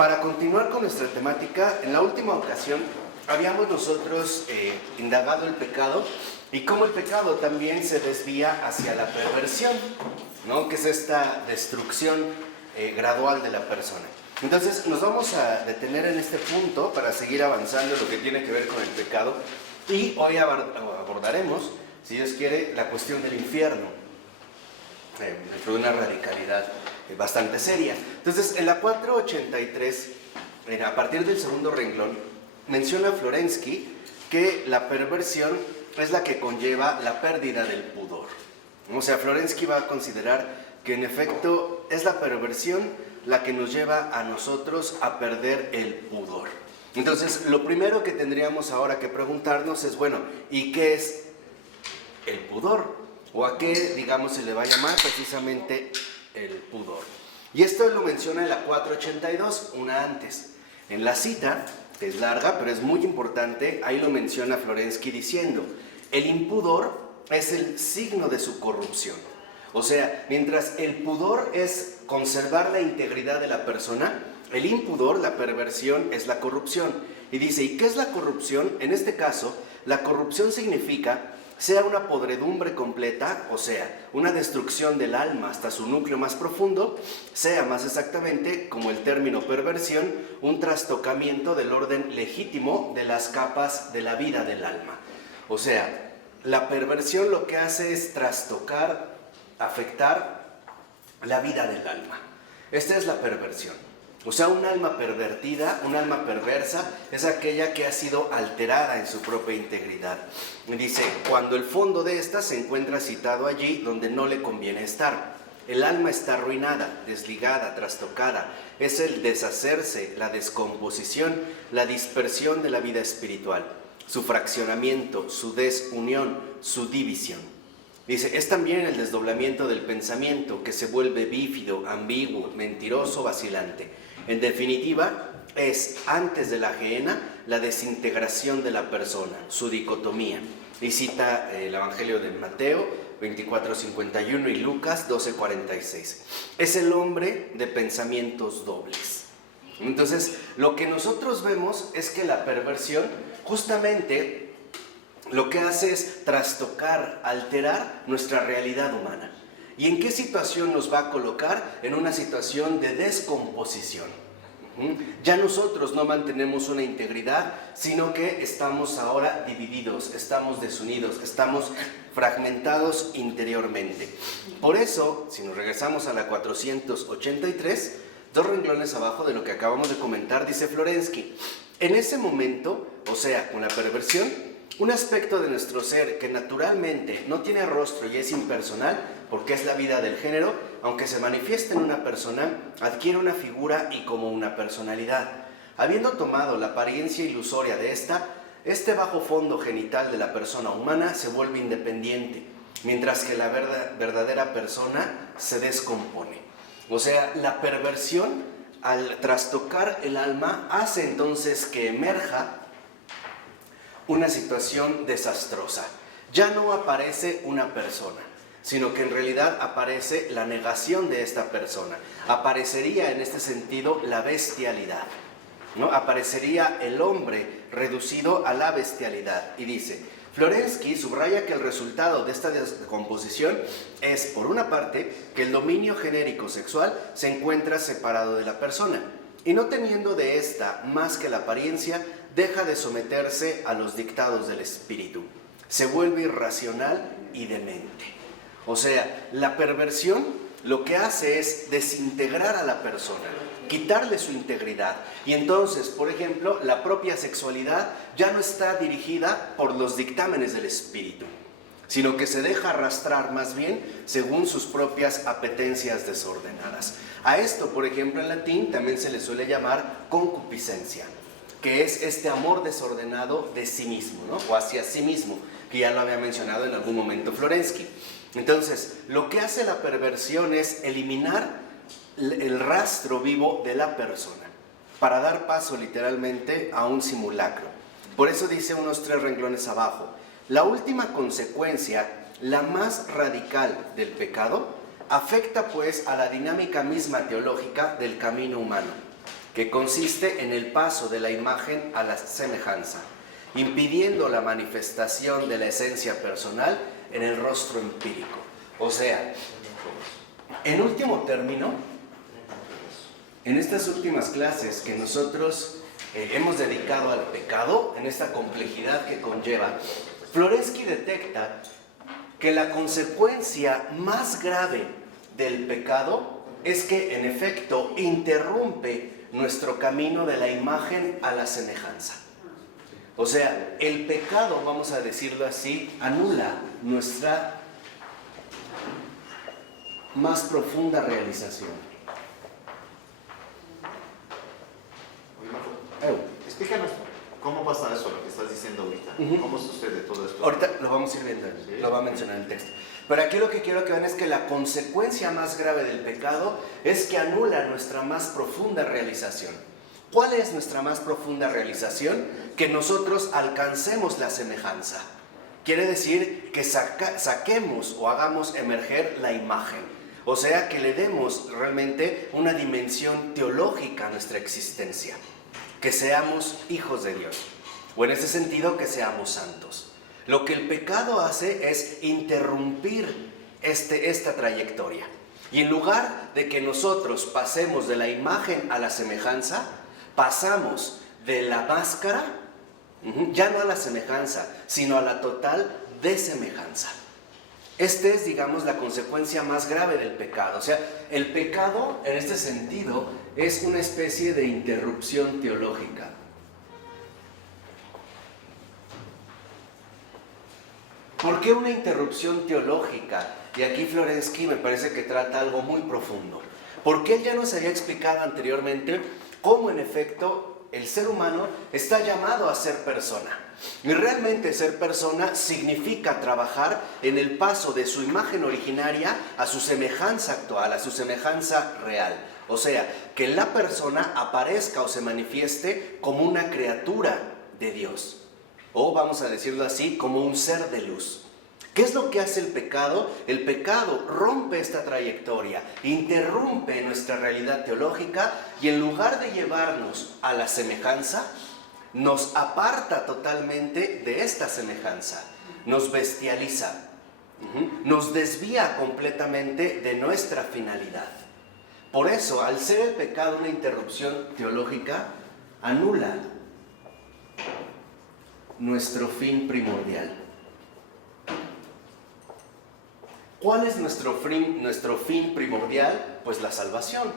Para continuar con nuestra temática, en la última ocasión habíamos nosotros indagado el pecado y cómo el pecado también se desvía hacia la perversión, ¿no? Que es esta destrucción gradual de la persona. Entonces nos vamos a detener en este punto para seguir avanzando en lo que tiene que ver con el pecado y hoy abordaremos, si Dios quiere, la cuestión del infierno, dentro de una radicalidad bastante seria. Entonces, en la 483, a partir del segundo renglón, menciona Florensky que la perversión es la que conlleva la pérdida del pudor. O sea, Florensky va a considerar que en efecto es la perversión la que nos lleva a nosotros a perder el pudor. Entonces, lo primero que tendríamos ahora que preguntarnos es, bueno, ¿y qué es el pudor? ¿O a qué, digamos, se le va a llamar precisamente el pudor? Y esto lo menciona en la 482, una antes. En la cita, que es larga, pero es muy importante, ahí lo menciona Florensky diciendo: el impudor es el signo de su corrupción. O sea, mientras el pudor es conservar la integridad de la persona, el impudor, la perversión, es la corrupción. Y dice, ¿y qué es la corrupción? En este caso, la corrupción significa sea una podredumbre completa, o sea, una destrucción del alma hasta su núcleo más profundo, sea más exactamente, como el término perversión, un trastocamiento del orden legítimo de las capas de la vida del alma. O sea, la perversión lo que hace es trastocar, afectar la vida del alma. Esta es la perversión. O sea, un alma pervertida, un alma perversa, es aquella que ha sido alterada en su propia integridad. Dice, cuando el fondo de esta se encuentra citado allí donde no le conviene estar. El alma está arruinada, desligada, trastocada. Es el deshacerse, la descomposición, la dispersión de la vida espiritual, su fraccionamiento, su desunión, su división. Dice, es también el desdoblamiento del pensamiento que se vuelve bífido, ambiguo, mentiroso, vacilante. En definitiva, es, antes de la gehenna, la desintegración de la persona, su dicotomía. Y cita el Evangelio de Mateo 24:51 y Lucas 12:46. Es el hombre de pensamientos dobles. Entonces, lo que nosotros vemos es que la perversión justamente lo que hace es trastocar, alterar nuestra realidad humana. ¿Y en qué situación nos va a colocar? En una situación de descomposición. Ya nosotros no mantenemos una integridad, sino que estamos ahora divididos, estamos desunidos, estamos fragmentados interiormente. Por eso, si nos regresamos a la 483, dos renglones abajo de lo que acabamos de comentar, dice Florensky, en ese momento, o sea, con la perversión, un aspecto de nuestro ser que naturalmente no tiene rostro y es impersonal, porque es la vida del género, aunque se manifieste en una persona, adquiere una figura y como una personalidad. Habiendo tomado la apariencia ilusoria de este bajo fondo genital de la persona humana se vuelve independiente, mientras que la verdadera persona se descompone. O sea, la perversión, al trastocar el alma, hace entonces que emerja una situación desastrosa. Ya no aparece una persona, sino que en realidad aparece la negación de esta persona. Aparecería en este sentido la bestialidad, ¿no? Aparecería el hombre reducido a la bestialidad. Y dice, Florensky subraya que el resultado de esta descomposición es, por una parte, que el dominio genérico sexual se encuentra separado de la persona, y no teniendo de esta más que la apariencia, deja de someterse a los dictados del espíritu. Se vuelve irracional y demente. O sea, la perversión lo que hace es desintegrar a la persona, quitarle su integridad. Y entonces, por ejemplo, la propia sexualidad ya no está dirigida por los dictámenes del espíritu, sino que se deja arrastrar más bien según sus propias apetencias desordenadas. A esto, por ejemplo, en latín también se le suele llamar concupiscencia, que es este amor desordenado de sí mismo, ¿no? O hacia sí mismo, que ya lo había mencionado en algún momento Florensky. Entonces, lo que hace la perversión es eliminar el rastro vivo de la persona, para dar paso literalmente a un simulacro. Por eso dice unos 3 renglones abajo, la última consecuencia, la más radical del pecado, afecta pues a la dinámica misma teológica del camino humano, que consiste en el paso de la imagen a la semejanza, impidiendo la manifestación de la esencia personal en el rostro empírico. O sea, en último término, en estas últimas clases que nosotros hemos dedicado al pecado, en esta complejidad que conlleva, Florensky detecta que la consecuencia más grave del pecado es que, en efecto, interrumpe nuestro camino de la imagen a la semejanza. O sea, el pecado, vamos a decirlo así, anula nuestra más profunda realización. Explícanos cómo pasa eso, lo que estás diciendo ahorita. ¿Cómo sucede todo esto? Ahorita lo vamos a ir viendo, ¿sí? Lo va a mencionar el texto. Pero aquí lo que quiero que vean es que la consecuencia más grave del pecado es que anula nuestra más profunda realización. ¿Cuál es nuestra más profunda realización? Que nosotros alcancemos la semejanza. Quiere decir que saquemos o hagamos emerger la imagen. O sea, que le demos realmente una dimensión teológica a nuestra existencia. Que seamos hijos de Dios. O en ese sentido, que seamos santos. Lo que el pecado hace es interrumpir esta trayectoria. Y en lugar de que nosotros pasemos de la imagen a la semejanza, pasamos de la máscara, ya no a la semejanza, sino a la total desemejanza. Esta es, digamos, la consecuencia más grave del pecado. O sea, el pecado, en este sentido, es una especie de interrupción teológica. ¿Por qué una interrupción teológica? Y aquí Florensky me parece que trata algo muy profundo. Porque él ya nos había explicado anteriormente cómo, en efecto, el ser humano está llamado a ser persona. Y realmente ser persona significa trabajar en el paso de su imagen originaria a su semejanza actual, a su semejanza real. O sea, que la persona aparezca o se manifieste como una criatura de Dios. O vamos a decirlo así, como un ser de luz. ¿Qué es lo que hace el pecado? El pecado rompe esta trayectoria, interrumpe nuestra realidad teológica y en lugar de llevarnos a la semejanza, nos aparta totalmente de esta semejanza, nos bestializa, nos desvía completamente de nuestra finalidad. Por eso, al ser el pecado una interrupción teológica, anula nuestro fin primordial. ¿Cuál es nuestro fin primordial? Pues la salvación.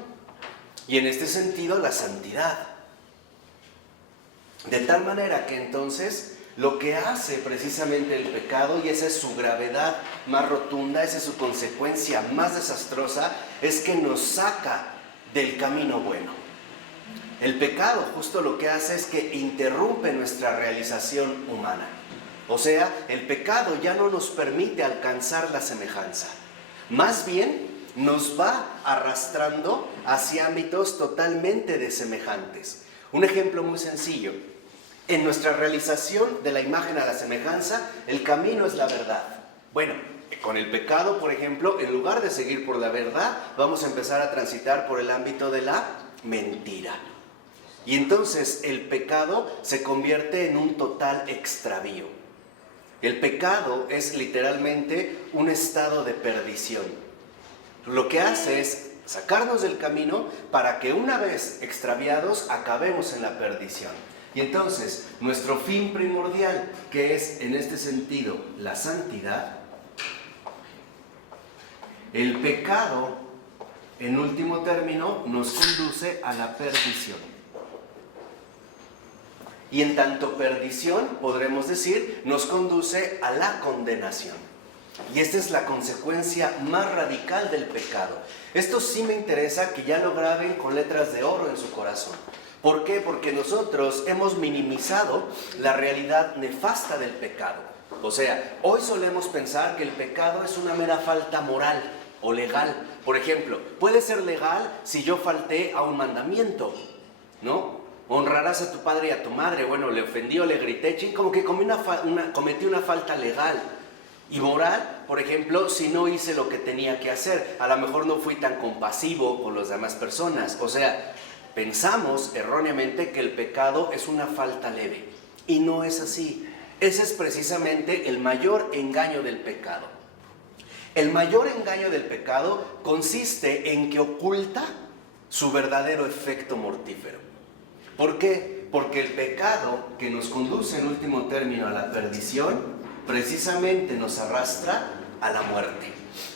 Y en este sentido, la santidad. De tal manera que entonces lo que hace precisamente el pecado, y esa es su gravedad más rotunda, esa es su consecuencia más desastrosa, es que nos saca del camino bueno. El pecado justo lo que hace es que interrumpe nuestra realización humana. O sea, el pecado ya no nos permite alcanzar la semejanza. Más bien, nos va arrastrando hacia ámbitos totalmente desemejantes. Un ejemplo muy sencillo. En nuestra realización de la imagen a la semejanza, el camino es la verdad. Bueno, con el pecado, por ejemplo, en lugar de seguir por la verdad, vamos a empezar a transitar por el ámbito de la mentira. Y entonces el pecado se convierte en un total extravío. El pecado es literalmente un estado de perdición. Lo que hace es sacarnos del camino para que una vez extraviados acabemos en la perdición. Y entonces nuestro fin primordial, que es en este sentido la santidad, el pecado en último término nos conduce a la perdición. Y en tanto perdición, podremos decir, nos conduce a la condenación. Y esta es la consecuencia más radical del pecado. Esto sí me interesa que ya lo graben con letras de oro en su corazón. ¿Por qué? Porque nosotros hemos minimizado la realidad nefasta del pecado. O sea, hoy solemos pensar que el pecado es una mera falta moral o legal. Por ejemplo, puede ser legal si yo falté a un mandamiento, ¿no? Honrarás a tu padre y a tu madre. Bueno, le ofendí o le grité, como que cometí una falta legal. Y moral, por ejemplo, si no hice lo que tenía que hacer. A lo mejor no fui tan compasivo con las demás personas. O sea, Pensamos erróneamente que el pecado es una falta leve, y no es así. Ese es precisamente el mayor engaño del pecado. El mayor engaño del pecado consiste en que oculta su verdadero efecto mortífero. ¿Por qué? Porque el pecado que nos conduce en último término a la perdición, precisamente nos arrastra a la muerte.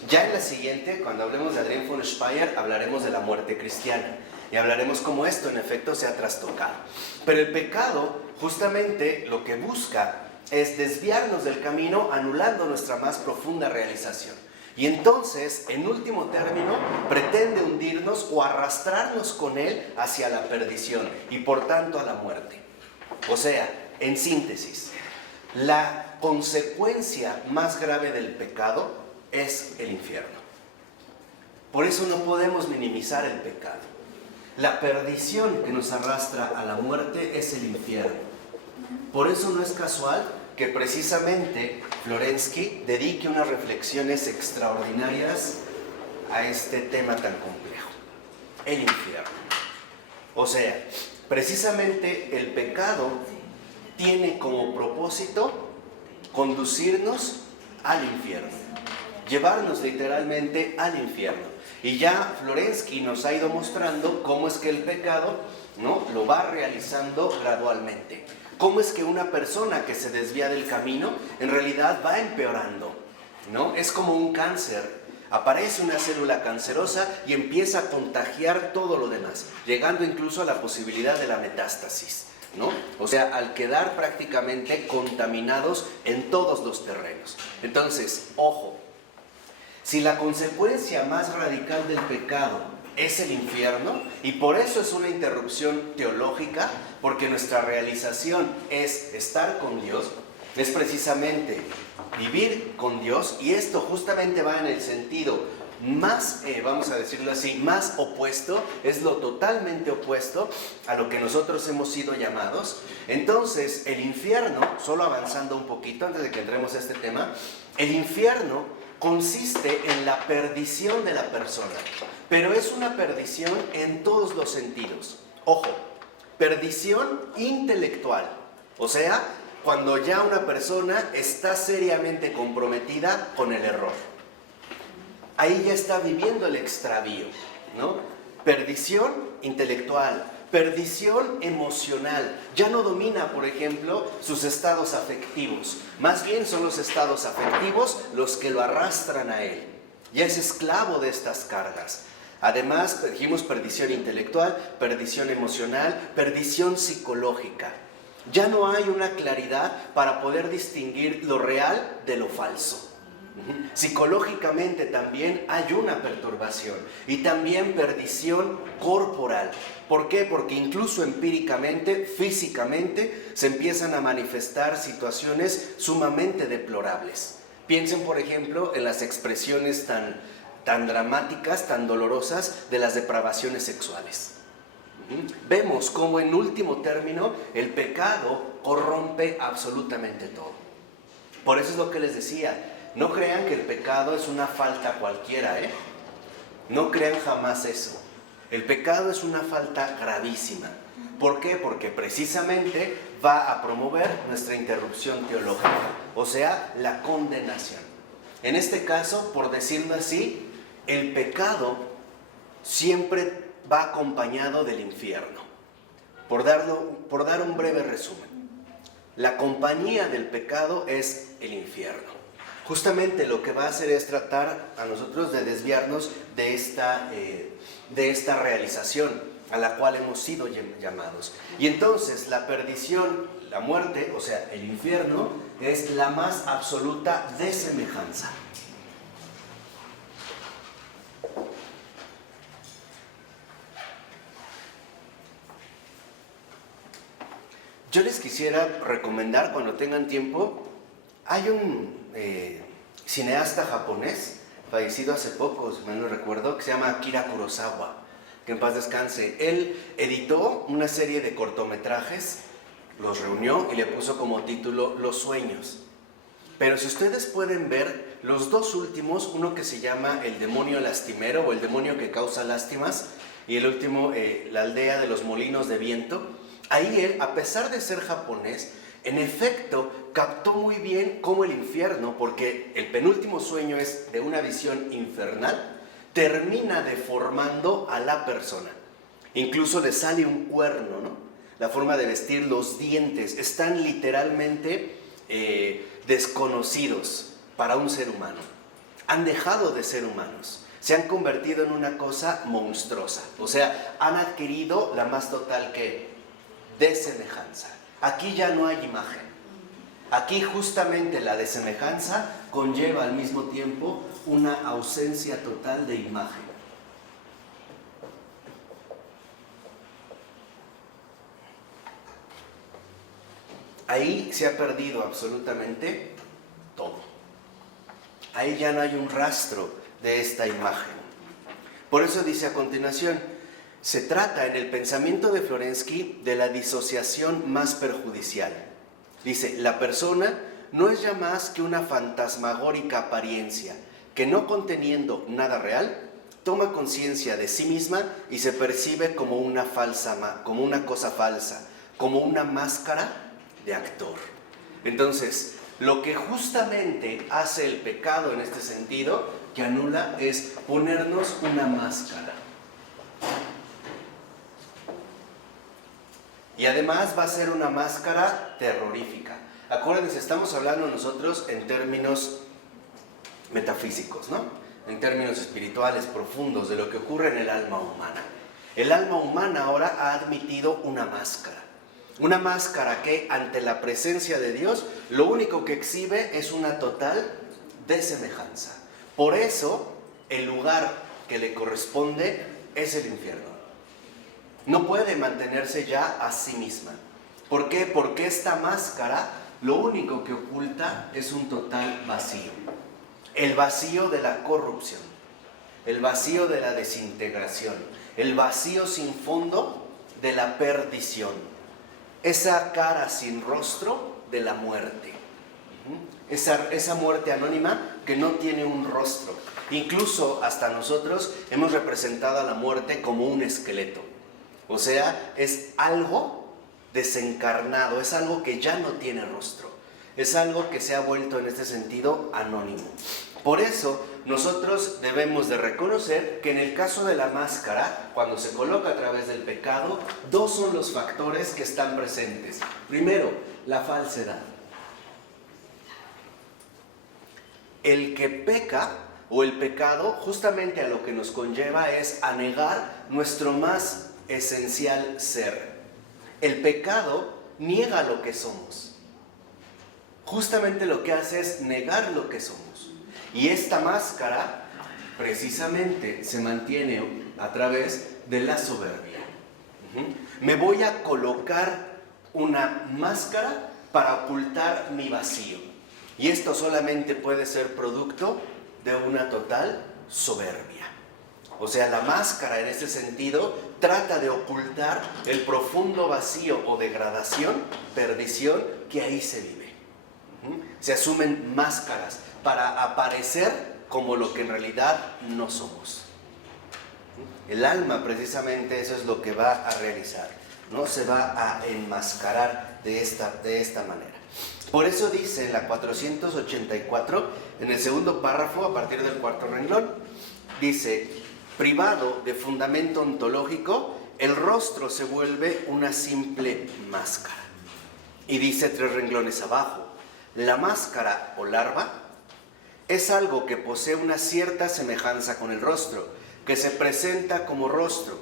Ya en la siguiente, cuando hablemos de Adrian von Speyer, hablaremos de la muerte cristiana. Y hablaremos cómo esto en efecto se ha trastocado. Pero el pecado justamente lo que busca es desviarnos del camino, anulando nuestra más profunda realización. Y entonces, en último término, pretende hundirnos o arrastrarnos con él hacia la perdición y por tanto a la muerte. O sea, en síntesis, la consecuencia más grave del pecado es el infierno. Por eso no podemos minimizar el pecado. La perdición que nos arrastra a la muerte es el infierno. Por eso no es casual que precisamente Florensky dedique unas reflexiones extraordinarias a este tema tan complejo, el infierno. O sea, precisamente el pecado tiene como propósito conducirnos al infierno, llevarnos literalmente al infierno. Y ya Florensky nos ha ido mostrando cómo es que el pecado, ¿no?, lo va realizando gradualmente. Cómo es que una persona que se desvía del camino en realidad va empeorando, ¿no? Es como un cáncer. Aparece una célula cancerosa y empieza a contagiar todo lo demás, llegando incluso a la posibilidad de la metástasis, ¿no? O sea, al quedar prácticamente contaminados en todos los terrenos. Entonces, ojo, si la consecuencia más radical del pecado es el infierno, y por eso es una interrupción teológica, porque nuestra realización es estar con Dios, es precisamente vivir con Dios, y esto justamente va en el sentido más, vamos a decirlo así, más opuesto, es lo totalmente opuesto a lo que nosotros hemos sido llamados. Entonces, el infierno, solo avanzando un poquito antes de que entremos a este tema, el infierno consiste en la perdición de la persona, pero es una perdición en todos los sentidos. Ojo, perdición intelectual, o sea, cuando ya una persona está seriamente comprometida con el error. Ahí ya está viviendo el extravío, ¿no? Perdición intelectual, perdición emocional. Ya no domina, por ejemplo, sus estados afectivos. Más bien son los estados afectivos los que lo arrastran a él. Ya es esclavo de estas cargas. Además, dijimos perdición intelectual, perdición emocional, perdición psicológica. Ya no hay una claridad para poder distinguir lo real de lo falso. Psicológicamente también hay una perturbación y también perdición corporal. ¿Por qué? Porque incluso empíricamente, físicamente, se empiezan a manifestar situaciones sumamente deplorables. Piensen, por ejemplo, en las expresiones tan dramáticas, tan dolorosas de las depravaciones sexuales. Vemos cómo en último término el pecado corrompe absolutamente todo. Por eso es lo que les decía. No crean que el pecado es una falta cualquiera, ¿eh? No crean jamás eso. El pecado es una falta gravísima. ¿Por qué? Porque precisamente va a promover nuestra interrupción teológica, o sea, la condenación. En este caso, por decirlo así, el pecado siempre va acompañado del infierno. Por dar un breve resumen, la compañía del pecado es el infierno. Justamente lo que va a hacer es tratar a nosotros de desviarnos de esta realización a la cual hemos sido llamados. Y entonces la perdición, la muerte, o sea, el infierno, es la más absoluta desemejanza. Yo les quisiera recomendar, cuando tengan tiempo, hay un cineasta japonés, fallecido hace poco, si mal no recuerdo, que se llama Akira Kurosawa, que en paz descanse. Él editó una serie de cortometrajes, los reunió y le puso como título Los Sueños. Pero si ustedes pueden ver los dos últimos, uno que se llama El demonio lastimero o El demonio que causa lástimas, y el último, La aldea de los molinos de viento. Ahí él, a pesar de ser japonés, en efecto captó muy bien cómo el infierno, porque el penúltimo sueño es de una visión infernal, termina deformando a la persona. Incluso le sale un cuerno, ¿no? La forma de vestir, los dientes, están literalmente desconocidos para un ser humano. Han dejado de ser humanos, se han convertido en una cosa monstruosa. O sea, han adquirido la más total desemejanza. Aquí ya no hay imagen. Aquí justamente la desemejanza conlleva al mismo tiempo una ausencia total de imagen. Ahí se ha perdido absolutamente todo. Ahí ya no hay un rastro de esta imagen. Por eso dice a continuación, se trata en el pensamiento de Florensky de la disociación más perjudicial. Dice, la persona no es ya más que una fantasmagórica apariencia que, no conteniendo nada real, toma conciencia de sí misma y se percibe como una cosa falsa, como una máscara de actor. Entonces, lo que justamente hace el pecado en este sentido, que anula, es ponernos una máscara. Y además va a ser una máscara terrorífica. Acuérdense, estamos hablando nosotros en términos metafísicos, ¿no? En términos espirituales profundos de lo que ocurre en el alma humana. El alma humana ahora ha admitido una máscara. Una máscara que ante la presencia de Dios lo único que exhibe es una total desemejanza. Por eso el lugar que le corresponde es el infierno. No puede mantenerse ya a sí misma. ¿Por qué? Porque esta máscara lo único que oculta es un total vacío. El vacío de la corrupción, el vacío de la desintegración, el vacío sin fondo de la perdición. Esa cara sin rostro de la muerte. Esa muerte anónima que no tiene un rostro. Incluso hasta nosotros hemos representado a la muerte como un esqueleto. O sea, es algo desencarnado, es algo que ya no tiene rostro. Es algo que se ha vuelto en este sentido anónimo. Por eso nosotros debemos de reconocer que en el caso de la máscara, cuando se coloca a través del pecado, dos son los factores que están presentes. Primero, la falsedad. El que peca o el pecado justamente a lo que nos conlleva es a negar nuestro más esencial ser. El pecado niega lo que somos. Justamente lo que hace es negar lo que somos. Y esta máscara precisamente se mantiene a través de la soberbia. Me voy a colocar una máscara para ocultar mi vacío. Y esto solamente puede ser producto de una total soberbia. O sea, la máscara en este sentido trata de ocultar el profundo vacío o degradación, perdición que ahí se vive. Se asumen máscaras para aparecer como lo que en realidad no somos. El alma precisamente eso es lo que va a realizar, ¿no? Se va a enmascarar de esta manera. Por eso dice en la 484, en el segundo párrafo, a partir del cuarto renglón, dice, privado de fundamento ontológico, el rostro se vuelve una simple máscara. Y dice 3 renglones abajo, la máscara o larva es algo que posee una cierta semejanza con el rostro, que se presenta como rostro,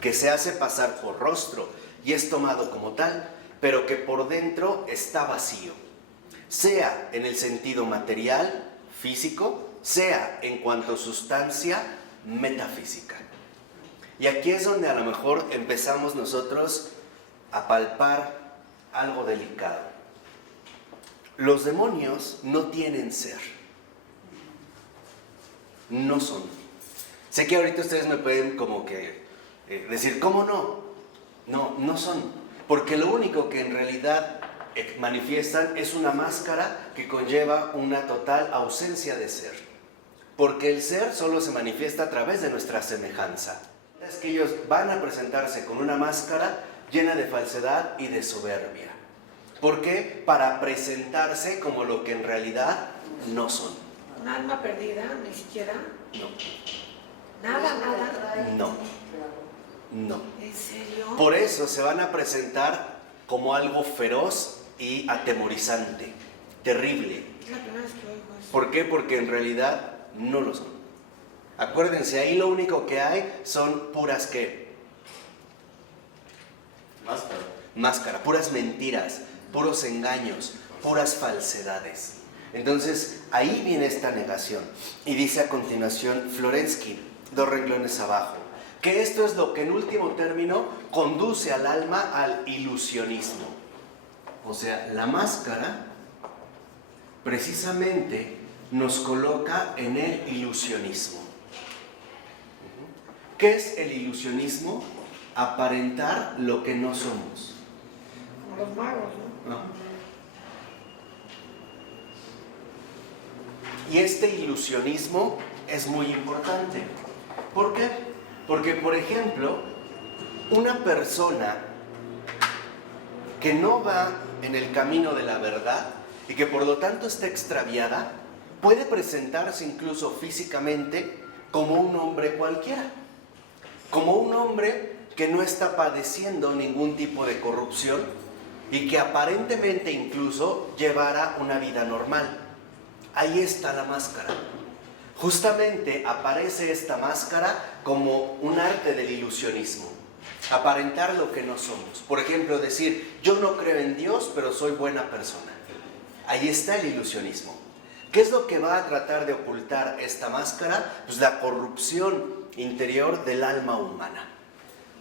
que se hace pasar por rostro y es tomado como tal, pero que por dentro está vacío, sea en el sentido material, físico, sea en cuanto a sustancia metafísica. Y aquí es donde a lo mejor empezamos nosotros a palpar algo delicado. Los demonios no tienen ser. No son. Sé que ahorita ustedes me pueden como que decir, ¿cómo no? No, no son. Porque lo único que en realidad manifiestan es una máscara que conlleva una total ausencia de ser. Porque el ser solo se manifiesta a través de nuestra semejanza. es que ellos van a presentarse con una máscara llena de falsedad y de soberbia. ¿Por qué? Para presentarse como lo que en realidad no son. Un alma perdida, ni siquiera. No. Nada, nada. No. No. ¿En serio? Por eso se van a presentar como algo feroz y atemorizante, terrible. Es la primera vez que oigo eso. ¿Por qué? Porque en realidad no lo son. Acuérdense, ahí lo único que hay son puras ¿qué? Máscara. Máscara, puras mentiras, puros engaños, puras falsedades. Entonces, ahí viene esta negación. Y dice a continuación Florensky, 2 renglones abajo, que esto es lo que en último término conduce al alma al ilusionismo. O sea, la máscara precisamente nos coloca en el ilusionismo. ¿Qué es el ilusionismo? Aparentar lo que no somos. Como los magos, ¿no? ¿No? Y este ilusionismo es muy importante. ¿Por qué? Porque, por ejemplo, una persona que no va en el camino de la verdad y que por lo tanto está extraviada, puede presentarse incluso físicamente como un hombre cualquiera, como un hombre que no está padeciendo ningún tipo de corrupción y que aparentemente incluso llevara una vida normal. Ahí está la máscara. Justamente aparece esta máscara como un arte del ilusionismo. Aparentar lo que no somos. Por ejemplo, decir, yo no creo en Dios, pero soy buena persona. Ahí está el ilusionismo. ¿Qué es lo que va a tratar de ocultar esta máscara? Pues la corrupción interior del alma humana.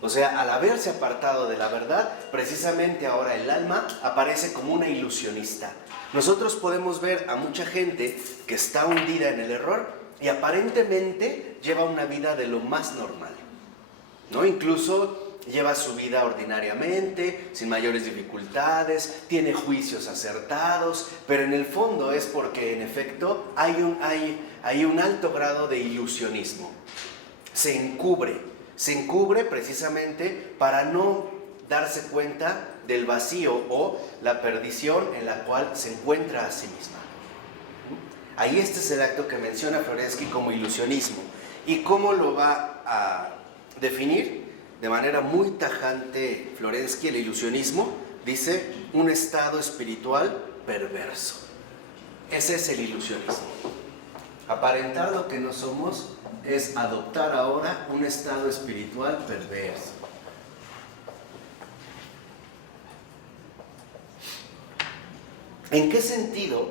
O sea, al haberse apartado de la verdad, precisamente ahora el alma aparece como una ilusionista. Nosotros podemos ver a mucha gente que está hundida en el error y aparentemente lleva una vida de lo más normal, ¿no? Incluso lleva su vida ordinariamente, sin mayores dificultades, tiene juicios acertados, pero en el fondo es porque en efecto hay un alto grado de ilusionismo. Se encubre precisamente para no darse cuenta del vacío o la perdición en la cual se encuentra a sí misma. Ahí este es el acto que menciona Florensky como ilusionismo. ¿Y cómo lo va a definir? De manera muy tajante Florensky, el ilusionismo, dice, un estado espiritual perverso. Ese es el ilusionismo. Aparentar lo que no somos es adoptar ahora un estado espiritual perverso. ¿En qué sentido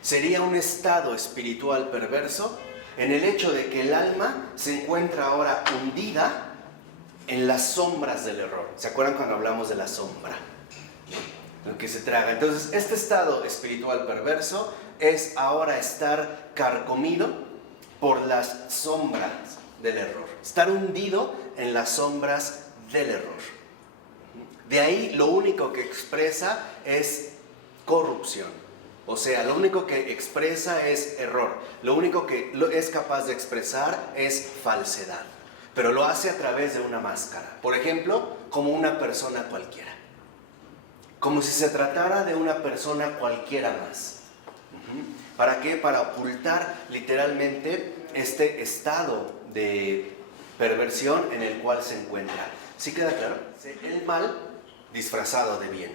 sería un estado espiritual perverso? En el hecho de que el alma se encuentra ahora hundida en las sombras del error. ¿Se acuerdan cuando hablamos de la sombra? Lo que se traga. Entonces, este estado espiritual perverso es ahora estar carcomido por las sombras del error. Estar hundido en las sombras del error. De ahí lo único que expresa es corrupción. O sea, lo único que expresa es error. Lo único que es capaz de expresar es falsedad. Pero lo hace a través de una máscara. Por ejemplo, como una persona cualquiera. Como si se tratara de una persona cualquiera más. ¿Para qué? Para ocultar literalmente este estado de perversión en el cual se encuentra. ¿Sí queda claro? El mal disfrazado de bien,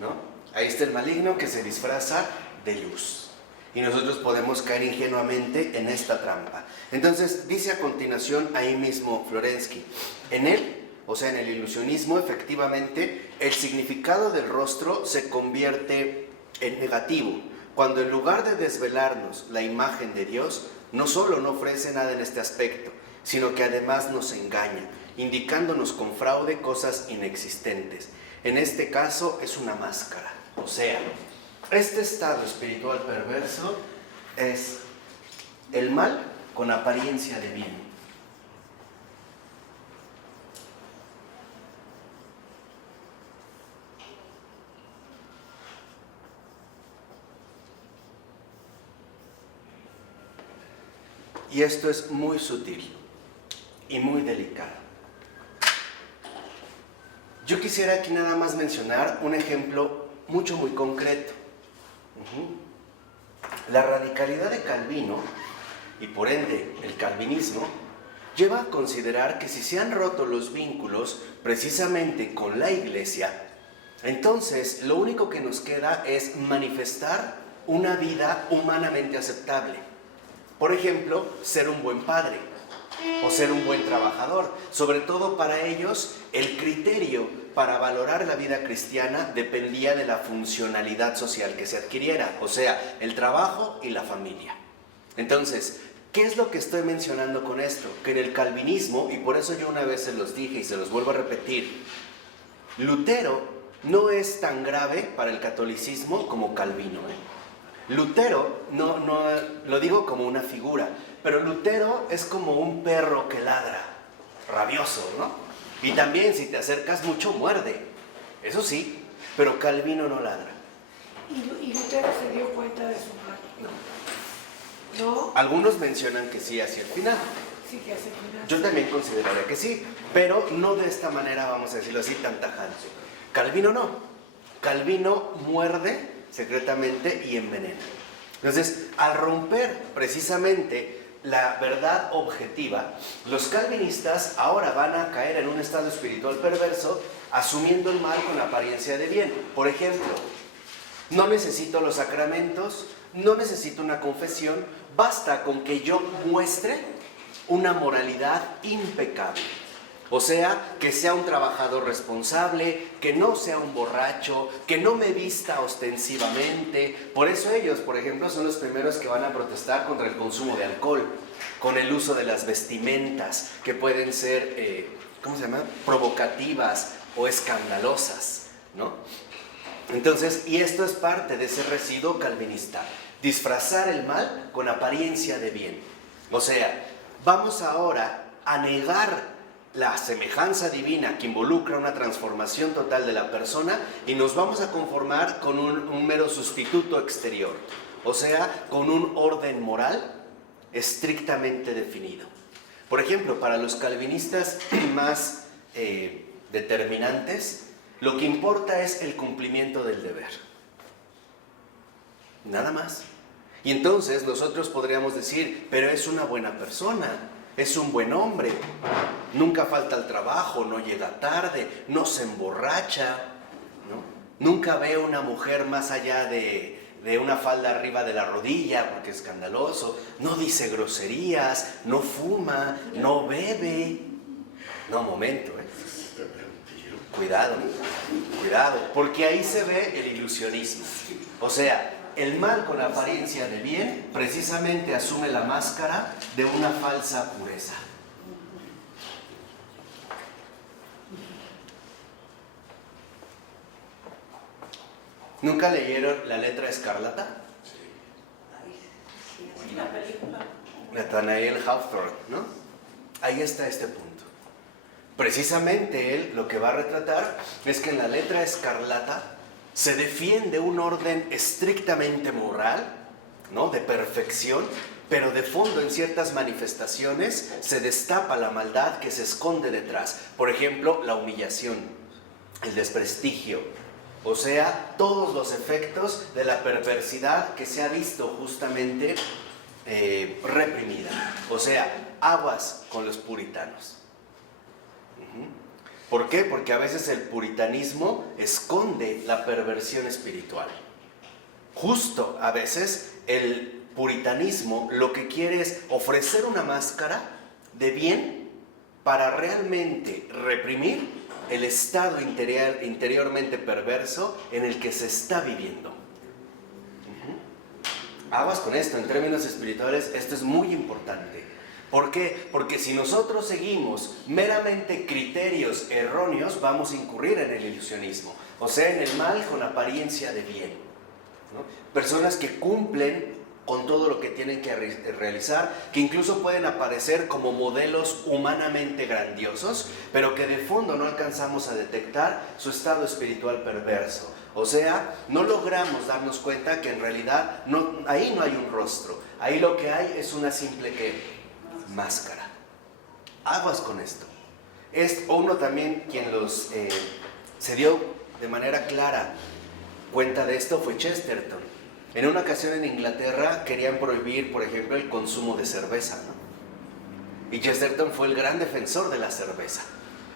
¿no? Ahí está el maligno que se disfraza de luz. Y nosotros podemos caer ingenuamente en esta trampa. Entonces, dice a continuación ahí mismo Florensky, en él, o sea, en el ilusionismo, efectivamente, el significado del rostro se convierte en negativo, cuando en lugar de desvelarnos la imagen de Dios, no solo no ofrece nada en este aspecto, sino que además nos engaña, indicándonos con fraude cosas inexistentes. En este caso es una máscara. O sea, este estado espiritual perverso es el mal con apariencia de bien. Y esto es muy sutil. y muy delicado. Yo quisiera aquí nada más mencionar un ejemplo muy concreto. La radicalidad de Calvino, y por ende el calvinismo, lleva a considerar que si se han roto los vínculos precisamente con la Iglesia, entonces lo único que nos queda es manifestar una vida humanamente aceptable. Por ejemplo, ser un buen padre o ser un buen trabajador. Sobre todo para ellos, el criterio para valorar la vida cristiana dependía de la funcionalidad social que se adquiriera, o sea, el trabajo y la familia. Entonces, ¿qué es lo que estoy mencionando con esto? Que en el calvinismo, y por eso yo una vez se los dije y se los vuelvo a repetir, Lutero no es tan grave para el catolicismo como Calvino. Lutero, no lo digo como una figura, pero Lutero es como un perro que ladra, rabioso, ¿no? Y también si te acercas mucho muerde, eso sí, pero Calvino no ladra. Y Lutero se dio cuenta de su mal. ¿No? Algunos mencionan que sí hacia el final. Sí, que hace final. Yo también consideraría que sí, pero no de esta manera, vamos a decirlo así, tan tajante. Calvino no. Calvino muerde secretamente y envenena. Entonces, al romper precisamente la verdad objetiva, los calvinistas ahora van a caer en un estado espiritual perverso, asumiendo el mal con apariencia de bien. Por ejemplo, no necesito los sacramentos, no necesito una confesión, basta con que yo muestre una moralidad impecable. O sea, que sea un trabajador responsable, que no sea un borracho, que no me vista ostensivamente. Por eso ellos, por ejemplo, son los primeros que van a protestar contra el consumo de alcohol, con el uso de las vestimentas, que pueden ser, provocativas o escandalosas, ¿no? Entonces, y esto es parte de ese residuo calvinista, disfrazar el mal con apariencia de bien. O sea, vamos ahora a negar la semejanza divina que involucra una transformación total de la persona y nos vamos a conformar con un mero sustituto exterior, o sea, con un orden moral estrictamente definido. Por ejemplo, para los calvinistas más determinantes, lo que importa es el cumplimiento del deber. Nada más. Y entonces nosotros podríamos decir, pero es una buena persona, es un buen hombre, nunca falta al trabajo, no llega tarde, no se emborracha, ¿no? Nunca ve a una mujer más allá de una falda arriba de la rodilla porque es escandaloso, no dice groserías, no fuma, no bebe. No, momento, Cuidado, porque ahí se ve el ilusionismo. O sea, el mal con apariencia de bien precisamente asume la máscara de una falsa pureza. ¿Nunca leyeron La letra escarlata? Sí, la película. Nathaniel Hawthorne, ¿no? Ahí está este punto. Precisamente él lo que va a retratar es que en La letra escarlata se defiende un orden estrictamente moral, ¿no? De perfección, pero de fondo en ciertas manifestaciones se destapa la maldad que se esconde detrás. Por ejemplo, la humillación, el desprestigio, o sea, todos los efectos de la perversidad que se ha visto justamente reprimida. O sea, aguas con los puritanos. ¿Por qué? Porque a veces el puritanismo esconde la perversión espiritual. Justo a veces el puritanismo lo que quiere es ofrecer una máscara de bien para realmente reprimir el estado interiormente perverso en el que se está viviendo. Aguas con esto, en términos espirituales esto es muy importante. ¿Por qué? Porque si nosotros seguimos meramente criterios erróneos, vamos a incurrir en el ilusionismo, o sea, en el mal con apariencia de bien, ¿no? Personas que cumplen con todo lo que tienen que realizar, que incluso pueden aparecer como modelos humanamente grandiosos, pero que de fondo no alcanzamos a detectar su estado espiritual perverso. O sea, no logramos darnos cuenta que en realidad ahí no hay un rostro, ahí lo que hay es una simple máscara. Aguas con esto. Uno también quien se dio de manera clara cuenta de esto fue Chesterton. En una ocasión en Inglaterra querían prohibir, por ejemplo, el consumo de cerveza, ¿no? Y Chesterton fue el gran defensor de la cerveza.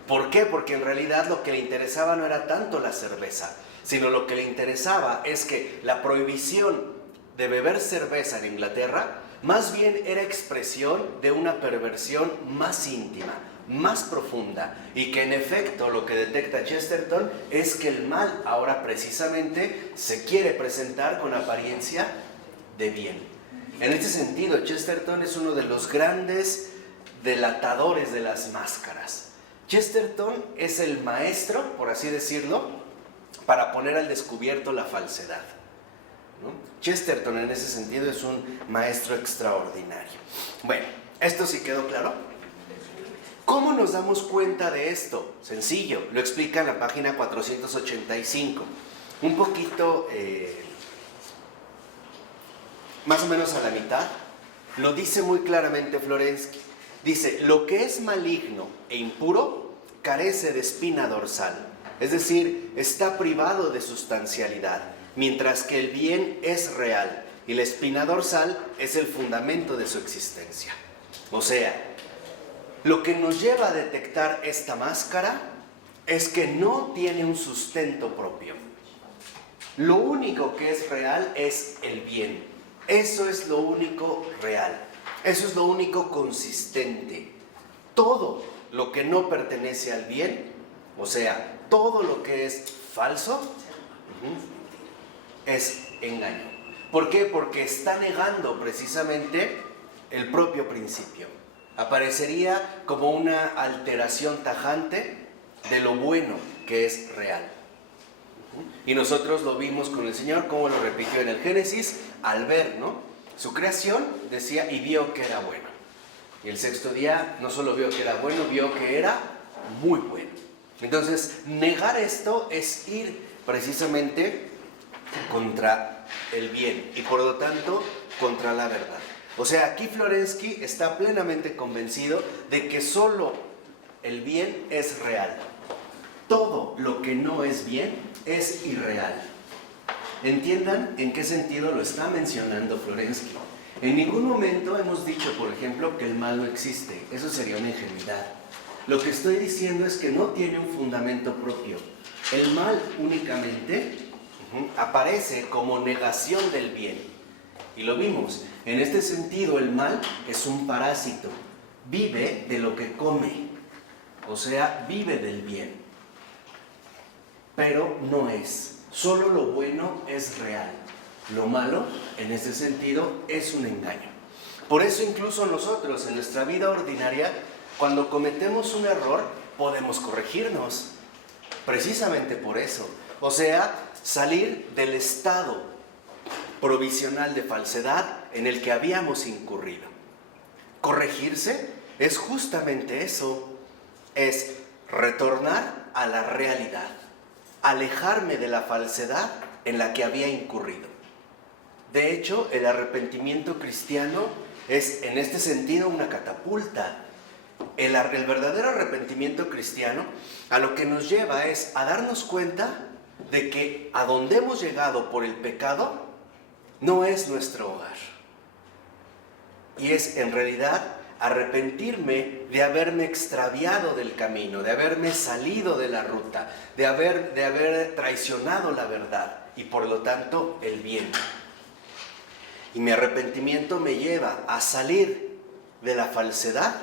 ¿Por qué? Porque en realidad lo que le interesaba no era tanto la cerveza, sino lo que le interesaba es que la prohibición de beber cerveza en Inglaterra más bien era expresión de una perversión más íntima, más profunda, y que en efecto lo que detecta Chesterton es que el mal ahora precisamente se quiere presentar con apariencia de bien. En este sentido, Chesterton es uno de los grandes delatadores de las máscaras. Chesterton es el maestro, por así decirlo, para poner al descubierto la falsedad, ¿no? Chesterton en ese sentido es un maestro extraordinario. Bueno, ¿esto sí quedó claro? ¿Cómo nos damos cuenta de esto? Sencillo, lo explica en la página 485. Un poquito, más o menos a la mitad, lo dice muy claramente Florensky. Dice, lo que es maligno e impuro carece de espina dorsal, es decir, está privado de sustancialidad, mientras que el bien es real y la espina dorsal es el fundamento de su existencia. O sea, lo que nos lleva a detectar esta máscara es que no tiene un sustento propio. Lo único que es real es el bien. Eso es lo único real. Eso es lo único consistente. Todo lo que no pertenece al bien, o sea, todo lo que es falso, es engaño. ¿Por qué? Porque está negando precisamente el propio principio. Aparecería como una alteración tajante de lo bueno que es real. Y nosotros lo vimos con el Señor, como lo repitió en el Génesis, al ver, ¿no?, su creación, decía, y vio que era bueno. Y el sexto día no solo vio que era bueno, vio que era muy bueno. Entonces, negar esto es ir precisamente contra el bien y por lo tanto contra la verdad. O sea, aquí Florensky está plenamente convencido de que solo el bien es real. Todo lo que no es bien es irreal. Entiendan en qué sentido lo está mencionando Florensky. En ningún momento hemos dicho, por ejemplo, que el mal no existe. Eso sería una ingenuidad. Lo que estoy diciendo es que no tiene un fundamento propio. El mal únicamente aparece como negación del bien. Y lo vimos. En este sentido, el mal es un parásito. Vive de lo que come. O sea, vive del bien. Pero no es. Solo lo bueno es real. Lo malo, en ese sentido, es un engaño. Por eso incluso nosotros, en nuestra vida ordinaria, cuando cometemos un error, podemos corregirnos. Precisamente por eso. O sea, salir del estado provisional de falsedad en el que habíamos incurrido. Corregirse es justamente eso. Es retornar a la realidad. Alejarme de la falsedad en la que había incurrido. De hecho, el arrepentimiento cristiano es en este sentido una catapulta. El verdadero arrepentimiento cristiano a lo que nos lleva es a darnos cuenta de que a donde hemos llegado por el pecado no es nuestro hogar. Y es en realidad arrepentirme de haberme extraviado del camino, de haberme salido de la ruta, de haber traicionado la verdad y por lo tanto el bien. Y mi arrepentimiento me lleva a salir de la falsedad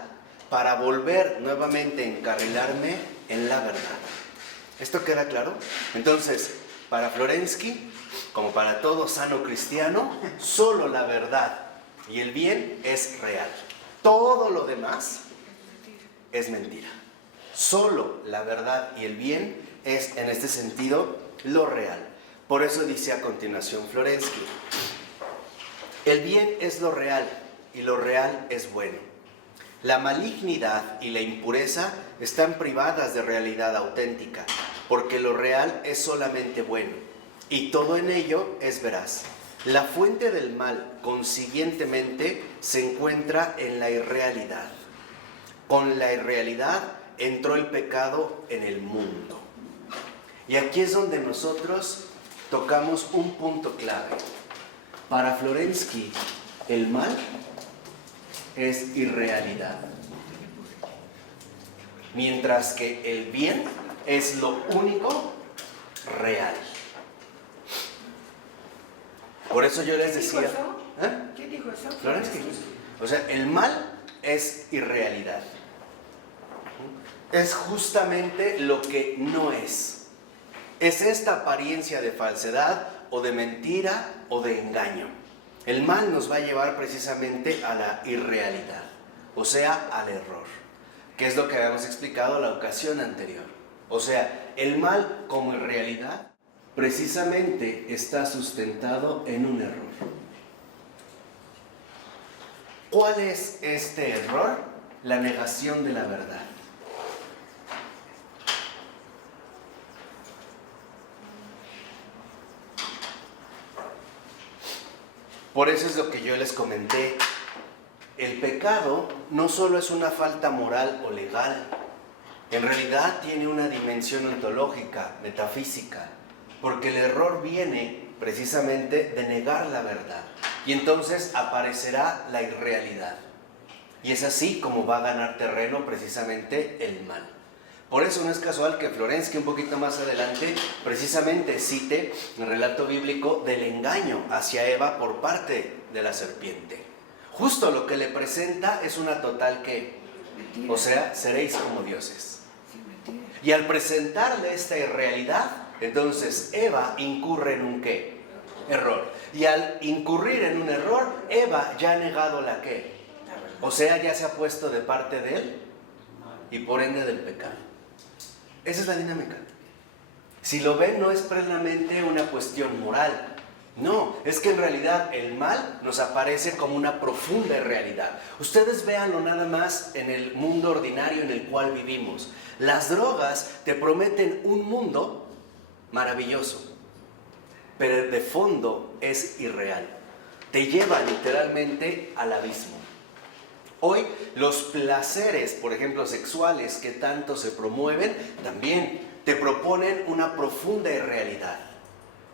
para volver nuevamente a encarrilarme en la verdad. ¿Esto queda claro? Entonces, para Florensky, como para todo sano cristiano, solo la verdad y el bien es real. Todo lo demás es mentira. Solo la verdad y el bien es, en este sentido, lo real. Por eso dice a continuación Florensky, el bien es lo real y lo real es bueno. La malignidad y la impureza están privadas de realidad auténtica, porque lo real es solamente bueno y todo en ello es veraz. La fuente del mal, consiguientemente, se encuentra en la irrealidad. Con la irrealidad entró el pecado en el mundo. Y aquí es donde nosotros tocamos un punto clave. Para Florensky, el mal es irrealidad, mientras que el bien es lo único real. Por eso yo les decía... ¿Quién dijo eso? ¿Eh? ¿Quién dijo eso? Florensky. O sea, el mal es irrealidad. Es justamente lo que no es. Es esta apariencia de falsedad o de mentira o de engaño. El mal nos va a llevar precisamente a la irrealidad, o sea, al error, que es lo que habíamos explicado la ocasión anterior. O sea, el mal como irrealidad precisamente está sustentado en un error. ¿Cuál es este error? La negación de la verdad. Por eso es lo que yo les comenté. El pecado no solo es una falta moral o legal, en realidad tiene una dimensión ontológica, metafísica, porque el error viene precisamente de negar la verdad, y entonces aparecerá la irrealidad. Y es así como va a ganar terreno precisamente el mal. Por eso no es casual que Florensky un poquito más adelante precisamente cite el relato bíblico del engaño hacia Eva por parte de la serpiente. Justo lo que le presenta es una total que, Mentira. o sea, seréis como dioses. Sí, mentira. Y al presentarle esta irrealidad, entonces Eva incurre en un ¿qué? Error. Y al incurrir en un error, Eva ya ha negado la ¿qué? O sea, ya se ha puesto de parte de él y por ende del pecado. Esa es la dinámica. Si lo ven, no es plenamente una cuestión moral. No, es que en realidad el mal nos aparece como una profunda realidad. Ustedes véanlo nada más en el mundo ordinario en el cual vivimos. Las drogas te prometen un mundo maravilloso, pero de fondo es irreal. Te lleva literalmente al abismo. Hoy los placeres, por ejemplo, sexuales que tanto se promueven, también te proponen una profunda irrealidad.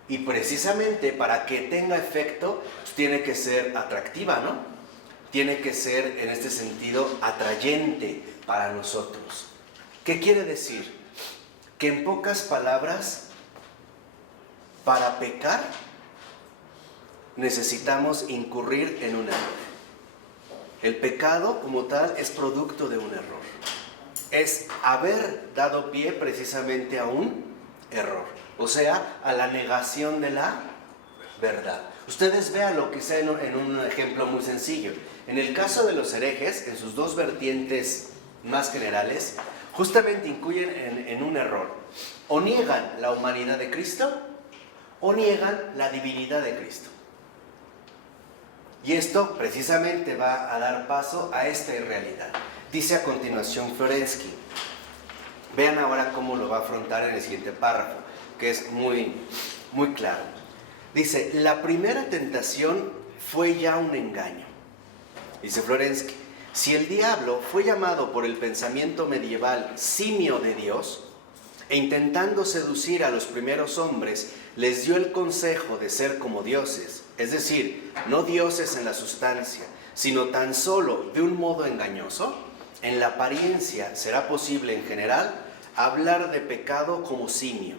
Y precisamente para que tenga efecto, pues tiene que ser atractiva, ¿no? Tiene que ser, en este sentido, atrayente para nosotros. ¿Qué quiere decir? Que en pocas palabras, para pecar, necesitamos incurrir en un error. El pecado como tal es producto de un error. Es haber dado pie precisamente a un error. O sea, a la negación de la verdad. Ustedes vean lo que sea en un ejemplo muy sencillo. En el caso de los herejes, en sus dos vertientes más generales, justamente incluyen en un error. O niegan la humanidad de Cristo, o niegan la divinidad de Cristo. Y esto precisamente va a dar paso a esta irrealidad. Dice a continuación Florensky. Vean ahora cómo lo va a afrontar en el siguiente párrafo, que es muy claro. Dice, la primera tentación fue ya un engaño. Dice Florensky, si el diablo fue llamado por el pensamiento medieval simio de Dios, e intentando seducir a los primeros hombres, les dio el consejo de ser como dioses, es decir, no dioses en la sustancia, sino tan solo de un modo engañoso, en la apariencia será posible en general hablar de pecado como simio,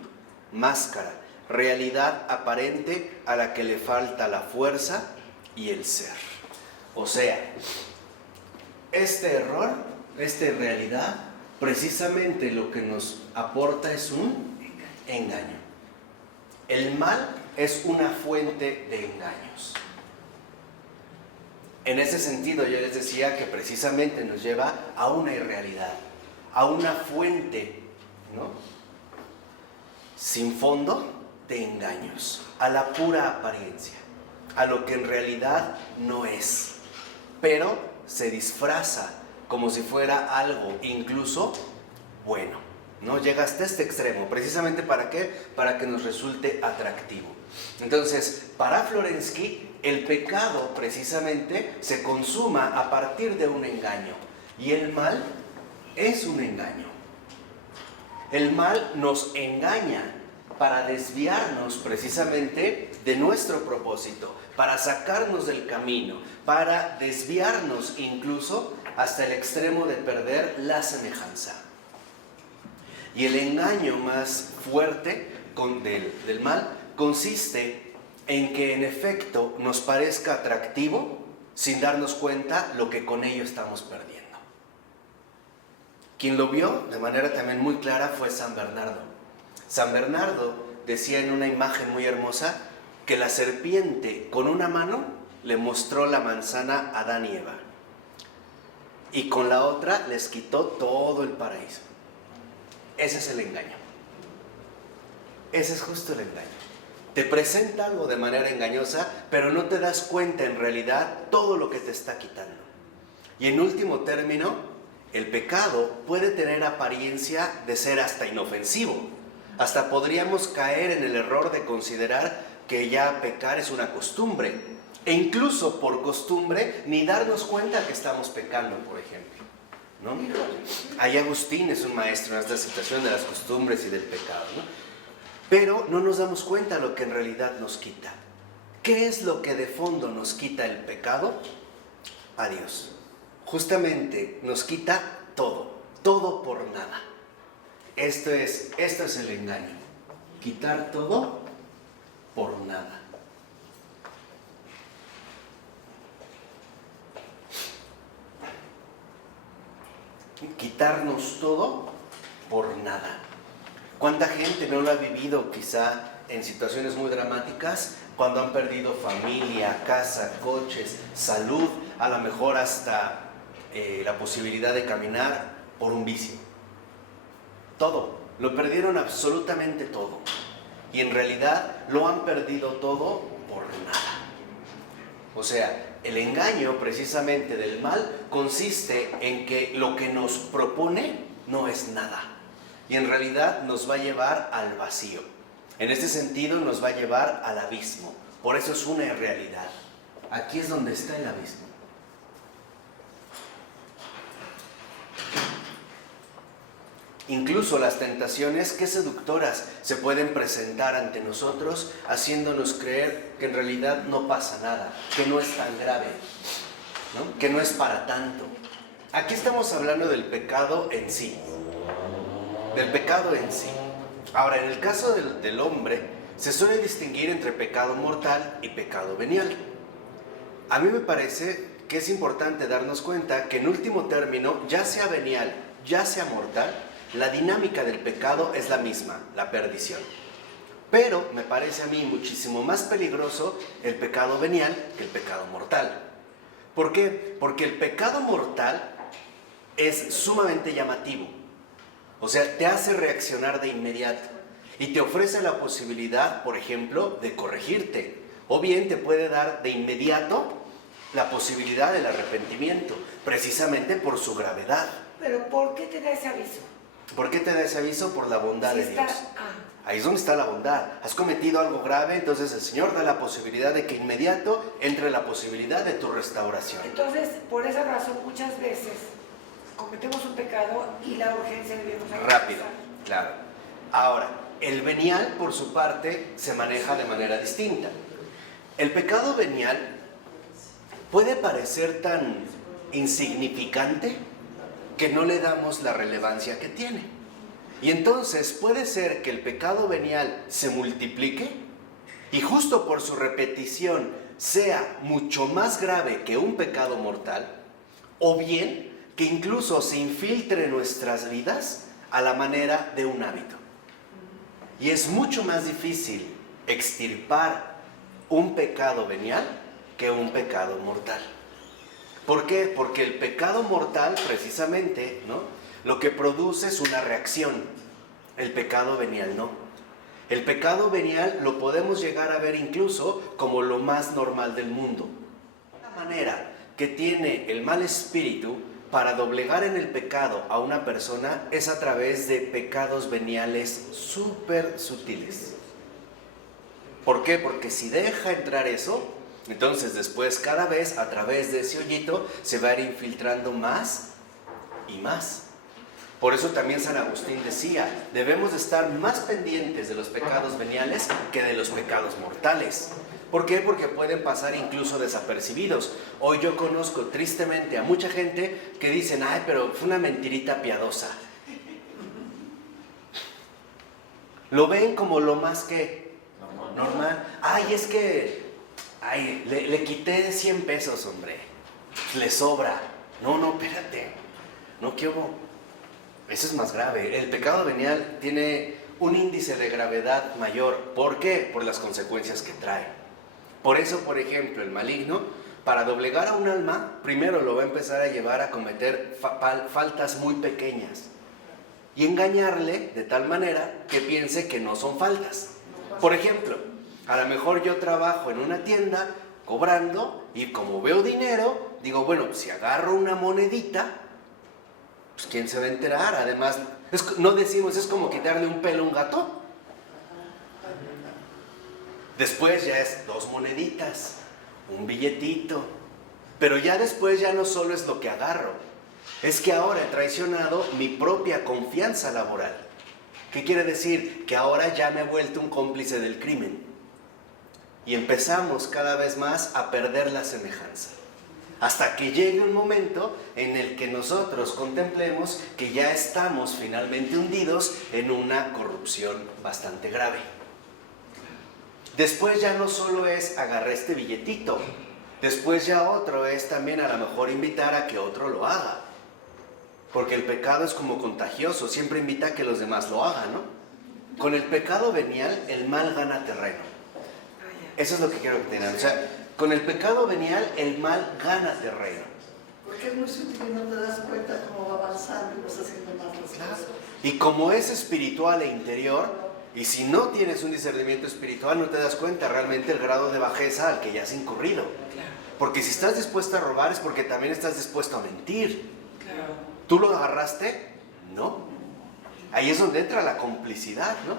máscara, realidad aparente a la que le falta la fuerza y el ser. O sea, este error, esta irrealidad, precisamente lo que nos aporta es un engaño. El mal es una fuente de engaños. En ese sentido yo les decía que precisamente nos lleva a una irrealidad, a una fuente, ¿no?, sin fondo de engaños, a la pura apariencia, a lo que en realidad no es, pero se disfraza como si fuera algo incluso bueno, ¿no? Llega hasta este extremo, precisamente ¿para qué? Para que nos resulte atractivo. Entonces, para Florensky, el pecado precisamente se consuma a partir de un engaño, y el mal es un engaño. El mal nos engaña para desviarnos precisamente de nuestro propósito, para sacarnos del camino, para desviarnos incluso hasta el extremo de perder la semejanza. Y el engaño más fuerte del mal consiste en que en efecto nos parezca atractivo sin darnos cuenta lo que con ello estamos perdiendo. Quien lo vio de manera también muy clara fue San Bernardo. San Bernardo decía en una imagen muy hermosa que la serpiente con una mano le mostró la manzana a Adán y Eva y con la otra les quitó todo el paraíso. Ese es el engaño. Ese es justo el engaño. Te presenta algo de manera engañosa, pero no te das cuenta en realidad todo lo que te está quitando. Y en último término, el pecado puede tener apariencia de ser hasta inofensivo. Hasta podríamos caer en el error de considerar que ya pecar es una costumbre. E incluso por costumbre, ni darnos cuenta que estamos pecando, por ejemplo, ¿no? Ahí Agustín es un maestro en esta situación de las costumbres y del pecado, ¿no? Pero no nos damos cuenta lo que en realidad nos quita. ¿Qué es lo que de fondo nos quita el pecado? A Dios. Justamente nos quita todo, todo por nada. Esto es el engaño. Quitar todo por nada. Quitarnos todo por nada. ¿Cuánta gente no lo ha vivido quizá en situaciones muy dramáticas cuando han perdido familia, casa, coches, salud, a lo mejor hasta la posibilidad de caminar por un vicio? Todo, lo perdieron absolutamente todo. Y en realidad lo han perdido todo por nada. O sea, el engaño precisamente del mal consiste en que lo que nos propone no es nada. Y en realidad nos va a llevar al vacío. En este sentido nos va a llevar al abismo. Por eso es una irrealidad. Aquí es donde está el abismo. Incluso las tentaciones, qué seductoras se pueden presentar ante nosotros, haciéndonos creer que en realidad no pasa nada, que no es tan grave, ¿no? Que no es para tanto. Aquí estamos hablando del pecado en sí. Del pecado en sí. Ahora, en el caso del hombre, se suele distinguir entre pecado mortal y pecado venial. A mí me parece que es importante darnos cuenta que en último término, ya sea venial, ya sea mortal, la dinámica del pecado es la misma, la perdición. Pero me parece a mí muchísimo más peligroso el pecado venial que el pecado mortal. ¿Por qué? Porque el pecado mortal es sumamente llamativo. O sea, te hace reaccionar de inmediato y te ofrece la posibilidad, por ejemplo, de corregirte. O bien te puede dar de inmediato la posibilidad del arrepentimiento, precisamente por su gravedad. ¿Pero por qué te da ese aviso? ¿Por qué te da ese aviso? Por la bondad de Dios. Ah. Ahí es donde está la bondad. Has cometido algo grave, entonces el Señor da la posibilidad de que inmediato entre la posibilidad de tu restauración. Entonces, por esa razón, muchas veces cometemos un pecado y la urgencia de Dios nos hace Rápido, pensar. claro. Ahora, el venial, por su parte, se maneja de manera distinta. El pecado venial puede parecer tan insignificante que no le damos la relevancia que tiene. Y entonces puede ser que el pecado venial se multiplique y justo por su repetición sea mucho más grave que un pecado mortal, o bien que incluso se infiltre en nuestras vidas a la manera de un hábito. Y es mucho más difícil extirpar un pecado venial que un pecado mortal. ¿Por qué? Porque el pecado mortal, precisamente, ¿no?, lo que produce es una reacción. El pecado venial no. El pecado venial lo podemos llegar a ver incluso como lo más normal del mundo. La manera que tiene el mal espíritu para doblegar en el pecado a una persona es a través de pecados veniales súper sutiles. ¿Por qué? Porque si deja entrar eso, entonces después cada vez a través de ese hoyito se va a ir infiltrando más y más. Por eso también San Agustín decía, debemos de estar más pendientes de los pecados veniales que de los pecados mortales. ¿Por qué? Porque pueden pasar incluso desapercibidos. Hoy yo conozco tristemente a mucha gente que dicen, ay, pero fue una mentirita piadosa. Lo ven como lo más que normal. Ay, es que le quité 100 pesos, hombre. Le sobra. No, espérate. No, ¿qué hubo? Eso es más grave. El pecado venial tiene un índice de gravedad mayor. ¿Por qué? Por las consecuencias que trae. Por eso, por ejemplo, el maligno, para doblegar a un alma, primero lo va a empezar a llevar a cometer faltas muy pequeñas y engañarle de tal manera que piense que no son faltas. Por ejemplo, a lo mejor yo trabajo en una tienda cobrando y como veo dinero, digo, bueno, si agarro una monedita, pues ¿quién se va a enterar? Además, no decimos, es como quitarle un pelo a un gato. Después ya es 2 moneditas, un billetito. Pero ya después ya no solo es lo que agarro, es que ahora he traicionado mi propia confianza laboral. ¿Qué quiere decir? Que ahora ya me he vuelto un cómplice del crimen. Y empezamos cada vez más a perder la semejanza. Hasta que llegue un momento en el que nosotros contemplemos que ya estamos finalmente hundidos en una corrupción bastante grave. Después ya no solo es agarrar este billetito, después ya otro es también a lo mejor invitar a que otro lo haga. Porque el pecado es como contagioso, siempre invita a que los demás lo hagan, ¿no? Con el pecado venial, el mal gana terreno. Eso es lo que quiero que tengan. O sea, con el pecado venial, el mal gana terreno. Porque es muy sutil y no te das cuenta cómo va avanzando y vas haciendo más las cosas. Y como es espiritual e interior, y si no tienes un discernimiento espiritual, no te das cuenta realmente el grado de bajeza al que ya has incurrido. Porque si estás dispuesto a robar es porque también estás dispuesto a mentir. ¿Tú lo agarraste? No. Ahí es donde entra la complicidad, ¿no?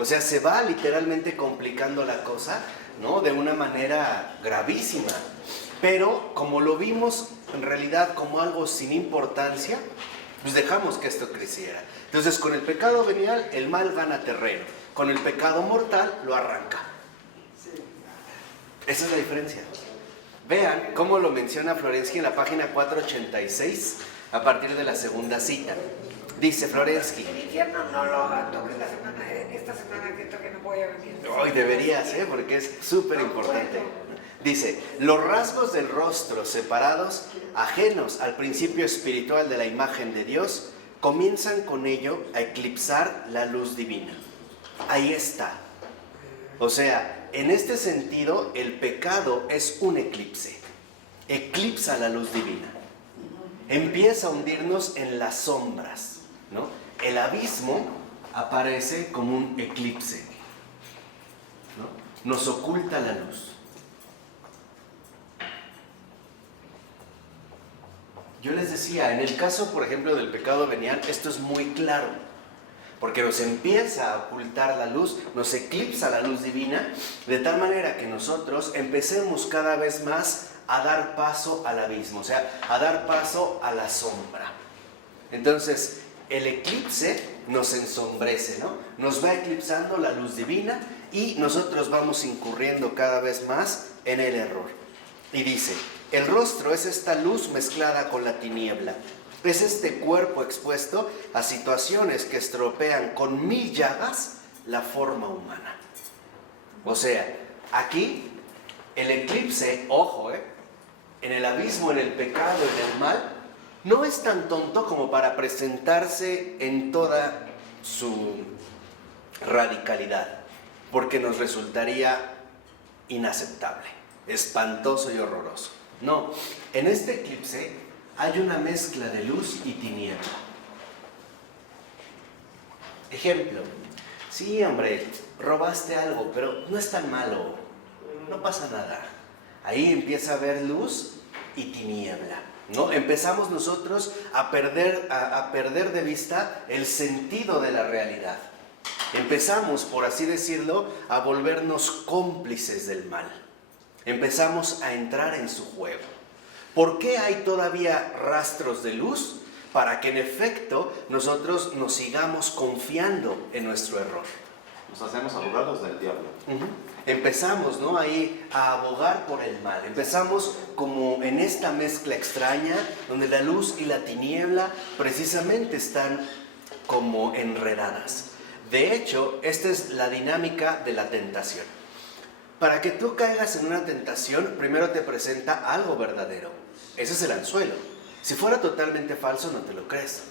O sea, se va literalmente complicando la cosa, ¿no? De una manera gravísima. Pero como lo vimos en realidad como algo sin importancia, pues dejamos que esto creciera. Entonces, con el pecado venial, el mal gana terreno. Con el pecado mortal, lo arranca. Esa es la diferencia. Vean cómo lo menciona Florensky en la página 486, a partir de la segunda cita. Dice Florensky. El infierno no lo toques esta semana que toque, no voy a venir. Hoy deberías, porque es súper importante. Dice, los rasgos del rostro separados, ajenos al principio espiritual de la imagen de Dios, comienzan con ello a eclipsar la luz divina. Ahí está. O sea, en este sentido, el pecado es un eclipse. Eclipsa la luz divina. Empieza a hundirnos en las sombras, ¿no? El abismo aparece como un eclipse, ¿no? Nos oculta la luz. Yo les decía, en el caso, por ejemplo, del pecado venial, esto es muy claro, porque nos empieza a ocultar la luz, nos eclipsa la luz divina, de tal manera que nosotros empecemos cada vez más a dar paso al abismo, o sea, a dar paso a la sombra. Entonces, el eclipse nos ensombrece, ¿no? Nos va eclipsando la luz divina y nosotros vamos incurriendo cada vez más en el error. Y dice, el rostro es esta luz mezclada con la tiniebla. Es este cuerpo expuesto a situaciones que estropean con 1000 llagas la forma humana. O sea, aquí el eclipse, ojo, en el abismo, en el pecado, en el mal, no es tan tonto como para presentarse en toda su radicalidad, porque nos resultaría inaceptable, espantoso y horroroso. No, en este eclipse hay una mezcla de luz y tiniebla. Ejemplo, sí, hombre, robaste algo, pero no es tan malo, no pasa nada. Ahí empieza a haber luz y tiniebla, ¿no? Empezamos nosotros a perder de vista el sentido de la realidad. Empezamos, por así decirlo, a volvernos cómplices del mal. Empezamos a entrar en su juego. ¿Por qué hay todavía rastros de luz? para que en efecto nosotros nos sigamos confiando en nuestro error. Nos hacemos abogados del diablo. Empezamos, ¿no?, ahí a abogar por el mal. Empezamos como en esta mezcla extraña, donde la luz y la tiniebla precisamente están como enredadas. De hecho, esta es la dinámica de la tentación. Para que tú caigas en una tentación, primero te presenta algo verdadero. Ese es el anzuelo. Si fuera totalmente falso, no te lo crees.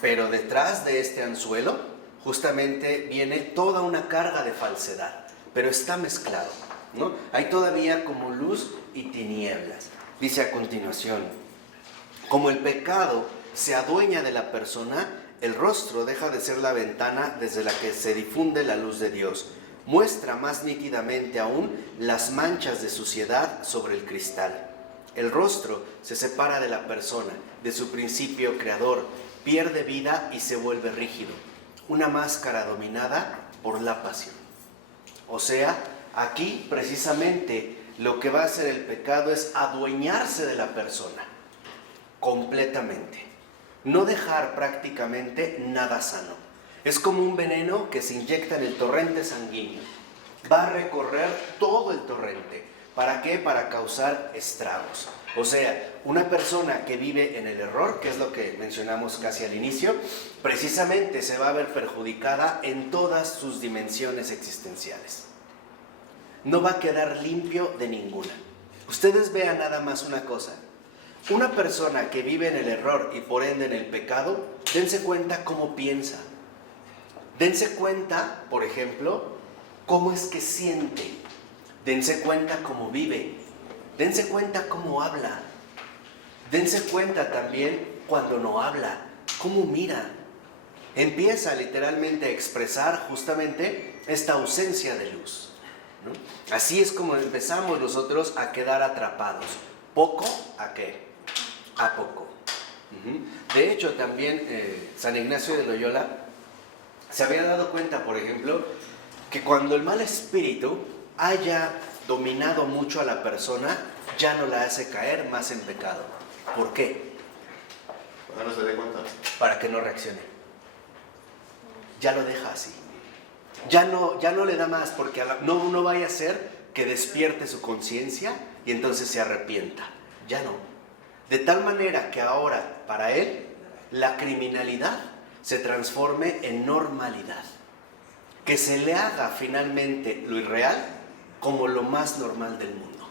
Pero detrás de este anzuelo, justamente viene toda una carga de falsedad. Pero está mezclado, ¿no? Hay todavía como luz y tinieblas. Dice a continuación: como el pecado se adueña de la persona, el rostro deja de ser la ventana desde la que se difunde la luz de Dios. Muestra más nítidamente aún las manchas de suciedad sobre el cristal. El rostro se separa de la persona, de su principio creador, pierde vida y se vuelve rígido. Una máscara dominada por la pasión. O sea, aquí precisamente lo que va a hacer el pecado es adueñarse de la persona completamente. No dejar prácticamente nada sano. Es como un veneno que se inyecta en el torrente sanguíneo. Va a recorrer todo el torrente. ¿Para qué? Para causar estragos. O sea, una persona que vive en el error, que es lo que mencionamos casi al inicio, precisamente se va a ver perjudicada en todas sus dimensiones existenciales. No va a quedar limpio de ninguna. Ustedes vean nada más una cosa. Una persona que vive en el error y por ende en el pecado, dense cuenta cómo piensa. Dense cuenta, por ejemplo, cómo es que siente. Dense cuenta cómo vive. Dense cuenta cómo habla. Dense cuenta también cuando no habla, cómo mira. Empieza literalmente a expresar justamente esta ausencia de luz, ¿no? Así es como empezamos nosotros a quedar atrapados. ¿Poco a qué? A poco. De hecho, también San Ignacio de Loyola se había dado cuenta, por ejemplo, que cuando el mal espíritu haya dominado mucho a la persona, ya no la hace caer más en pecado. ¿Por qué? Para que no se dé cuenta. Para que no reaccione. Ya lo deja así. Ya no le da más, porque no vaya a ser que despierte su conciencia y entonces se arrepienta. Ya no. De tal manera que ahora, para él, la criminalidad se transforme en normalidad. Que se le haga finalmente lo irreal como lo más normal del mundo.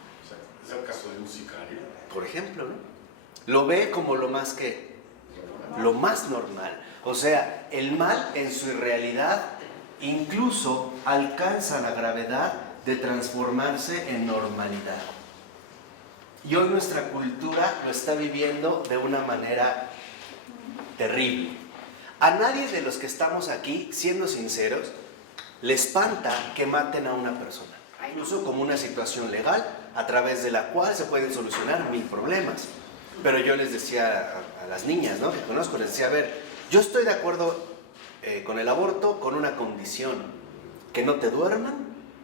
¿Es el caso de un sicario? Por ejemplo, ¿no? Lo ve como lo más que, lo más normal. O sea, el mal en su irrealidad incluso alcanza la gravedad de transformarse en normalidad. Y hoy nuestra cultura lo está viviendo de una manera terrible. A nadie de los que estamos aquí, siendo sinceros, le espanta que maten a una persona. Incluso como una situación legal a través de la cual se pueden solucionar 1000 problemas. Pero yo les decía a las niñas, ¿no?, que conozco, les decía: a ver, yo estoy de acuerdo con el aborto con una condición: que no te duerman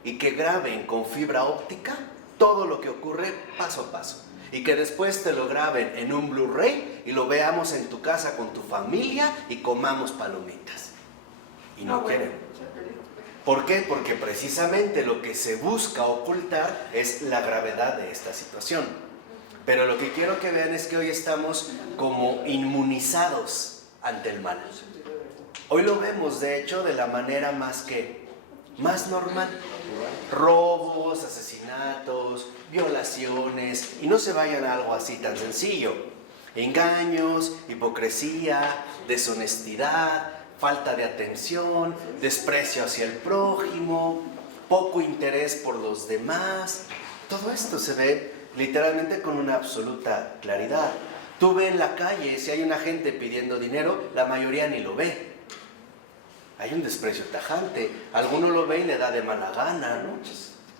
y que graben con fibra óptica todo lo que ocurre paso a paso. Y que después te lo graben en un Blu-ray y lo veamos en tu casa con tu familia y comamos palomitas. Y no quieren. ¿Por qué? Porque precisamente lo que se busca ocultar es la gravedad de esta situación. Pero lo que quiero que vean es que hoy estamos como inmunizados ante el mal. Hoy lo vemos, de hecho, de la manera más normal. Robos, asesinatos, violaciones, y no se vayan a algo así tan sencillo. Engaños, hipocresía, deshonestidad, falta de atención, desprecio hacia el prójimo, poco interés por los demás. Todo esto se ve literalmente con una absoluta claridad. Tú ves en la calle, si hay una gente pidiendo dinero, la mayoría ni lo ve. Hay un desprecio tajante. Alguno lo ve y le da de mala gana, ¿no?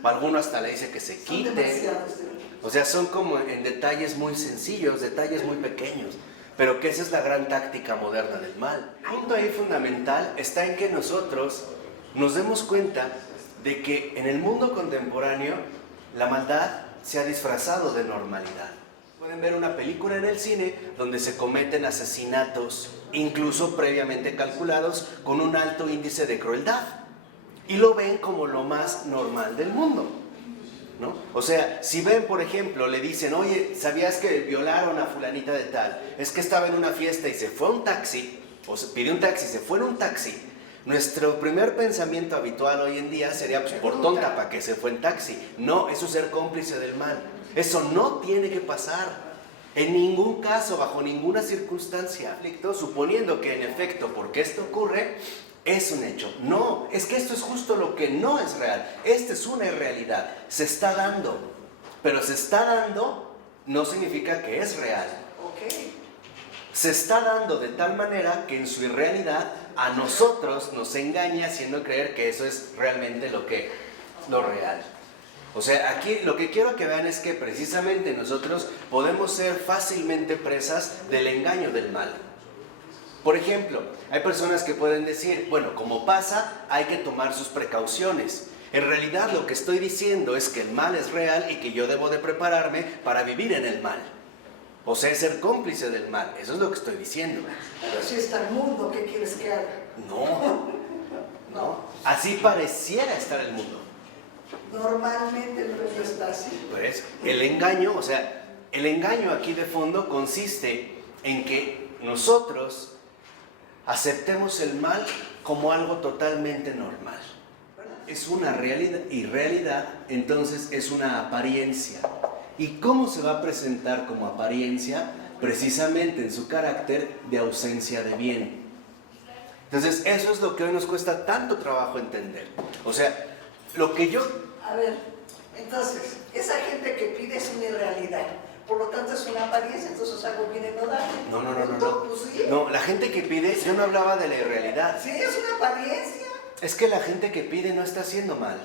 Alguno hasta le dice que se quite. O sea, son como en detalles muy sencillos, detalles muy pequeños. Pero que esa es la gran táctica moderna del mal. El punto ahí fundamental está en que nosotros nos demos cuenta de que en el mundo contemporáneo la maldad se ha disfrazado de normalidad. Pueden ver una película en el cine donde se cometen asesinatos, incluso previamente calculados, con un alto índice de crueldad. Y lo ven como lo más normal del mundo, ¿no? O sea, si ven, por ejemplo, le dicen, oye, ¿sabías que violaron a fulanita de tal? Es que estaba en una fiesta y se fue a un taxi, o se pidió un taxi y se fue en un taxi. Nuestro primer pensamiento habitual hoy en día sería, pues, por tonta, ¿para qué se fue en taxi? No, eso es ser cómplice del mal. Eso no tiene que pasar. En ningún caso, bajo ninguna circunstancia. Suponiendo que en efecto, porque esto ocurre, es un hecho. No, es que esto es justo lo que no es real. Esta es una irrealidad. Se está dando. Pero se está dando no significa que es real. Ok. Se está dando de tal manera que en su irrealidad a nosotros nos engaña haciendo creer que eso es realmente lo real. O sea, aquí lo que quiero que vean es que precisamente nosotros podemos ser fácilmente presas del engaño del mal. Por ejemplo, hay personas que pueden decir, bueno, como pasa, hay que tomar sus precauciones. En realidad lo que estoy diciendo es que el mal es real y que yo debo de prepararme para vivir en el mal. O sea, ser cómplice del mal, eso es lo que estoy diciendo. Pero si está el mundo, ¿qué quieres que haga? No. Así pareciera estar el mundo. Normalmente el mundo está así. Pues el engaño, o sea, el engaño aquí de fondo consiste en que nosotros aceptemos el mal como algo totalmente normal. Es una realidad y realidad, entonces es una apariencia. ¿Y cómo se va a presentar como apariencia? Precisamente en su carácter de ausencia de bien. Entonces eso es lo que hoy nos cuesta tanto trabajo entender. O sea, lo que yo... A ver, entonces, esa gente que pide es una irrealidad. Por lo tanto es una apariencia, entonces algo viene no dar. No. Pues sí. No, la gente que pide, yo no hablaba de la irrealidad. Sí, es una apariencia. Es que la gente que pide no está haciendo mal.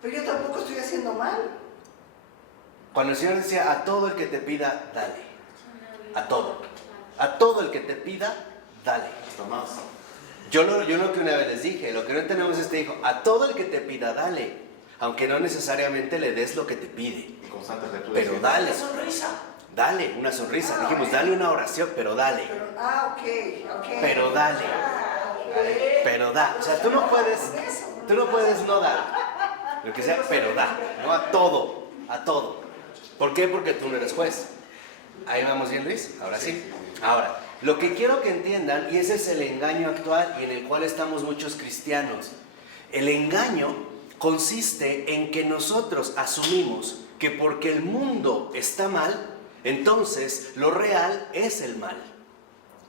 Pero yo tampoco estoy haciendo mal. Cuando el Señor decía, a todo el que te pida, dale. A todo. A todo el que te pida, dale. Hasta más. Yo lo que una vez les dije, lo que no entendemos es que dijo, a todo el que te pida, dale. Aunque no necesariamente le des lo que te pide. Y constante lectura. Pero dale. Una sonrisa. Dale, una sonrisa. Dijimos, dale una oración, pero dale. Pero, ok. Pero dale. Pero da. O sea, tú no puedes no dar. Lo que sea, pero da. No a todo. A todo. ¿Por qué? Porque tú no eres juez. Ahí vamos bien, Luis. Ahora sí. Ahora, lo que quiero que entiendan, y ese es el engaño actual y en el cual estamos muchos cristianos. El engaño consiste en que nosotros asumimos que porque el mundo está mal, entonces lo real es el mal.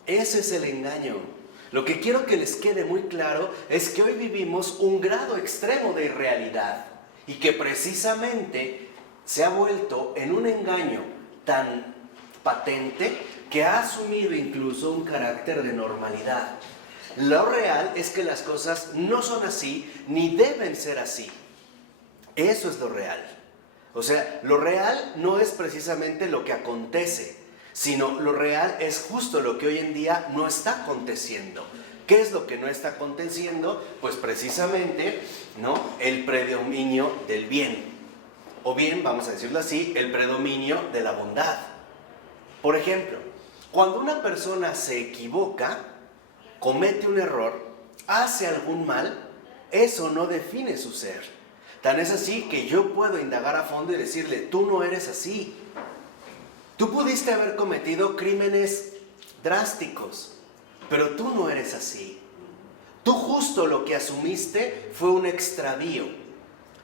Ese es el engaño. Lo que quiero que les quede muy claro es que hoy vivimos un grado extremo de irrealidad y que precisamente se ha vuelto en un engaño tan patente que ha asumido incluso un carácter de normalidad. Lo real es que las cosas no son así ni deben ser así. Eso es lo real. O sea, lo real no es precisamente lo que acontece, sino lo real es justo lo que hoy en día no está aconteciendo. ¿Qué es lo que no está aconteciendo? Pues precisamente, ¿no?, el predominio del bien. O bien, vamos a decirlo así, el predominio de la bondad. Por ejemplo, cuando una persona se equivoca, comete un error, hace algún mal, eso no define su ser. Tan es así que yo puedo indagar a fondo y decirle, tú no eres así. Tú pudiste haber cometido crímenes drásticos, pero tú no eres así. Tú justo lo que asumiste fue un extravío.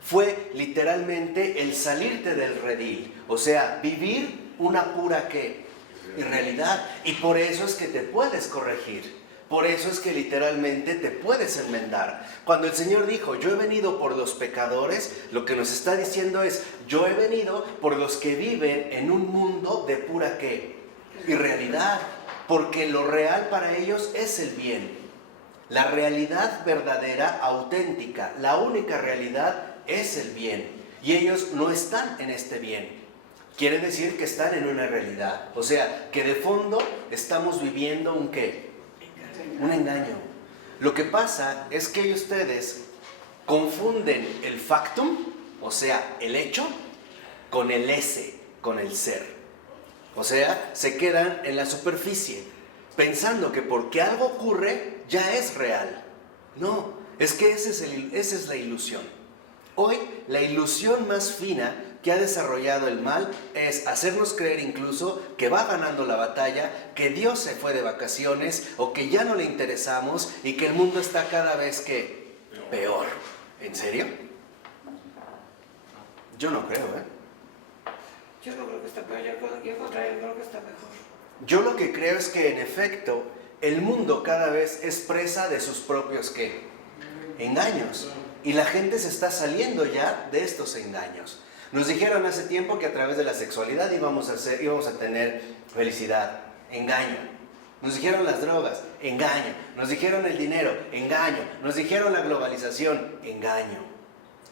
Fue literalmente el salirte del redil. O sea, vivir una pura ¿qué? Irrealidad. Y por eso es que te puedes corregir. Por eso es que literalmente te puedes enmendar. Cuando el Señor dijo, yo he venido por los pecadores, lo que nos está diciendo es, yo he venido por los que viven en un mundo de pura ¿qué? Irrealidad. Porque lo real para ellos es el bien. La realidad verdadera, auténtica, la única realidad es el bien. Y ellos no están en este bien. Quiere decir que están en una realidad. O sea, que de fondo estamos viviendo un ¿qué? Un engaño. Lo que pasa es que ustedes confunden el factum, o sea, el hecho, con el esse, con el ser. O sea, se quedan en la superficie, pensando que porque algo ocurre ya es real. No, es que esa es la ilusión. Hoy, la ilusión más fina que ha desarrollado el mal es hacernos creer incluso que va ganando la batalla, que Dios se fue de vacaciones o que ya no le interesamos y que el mundo está cada vez que peor. ¿En serio? Yo no creo, ¿eh? Yo no creo que está peor, yo contrario, creo que está mejor. Yo lo que creo es que en efecto el mundo cada vez es presa de sus propios ¿qué? Engaños. Y la gente se está saliendo ya de estos engaños. Nos dijeron hace tiempo que a través de la sexualidad íbamos a tener felicidad. Engaño. Nos dijeron las drogas. Engaño. Nos dijeron el dinero. Engaño. Nos dijeron la globalización. Engaño.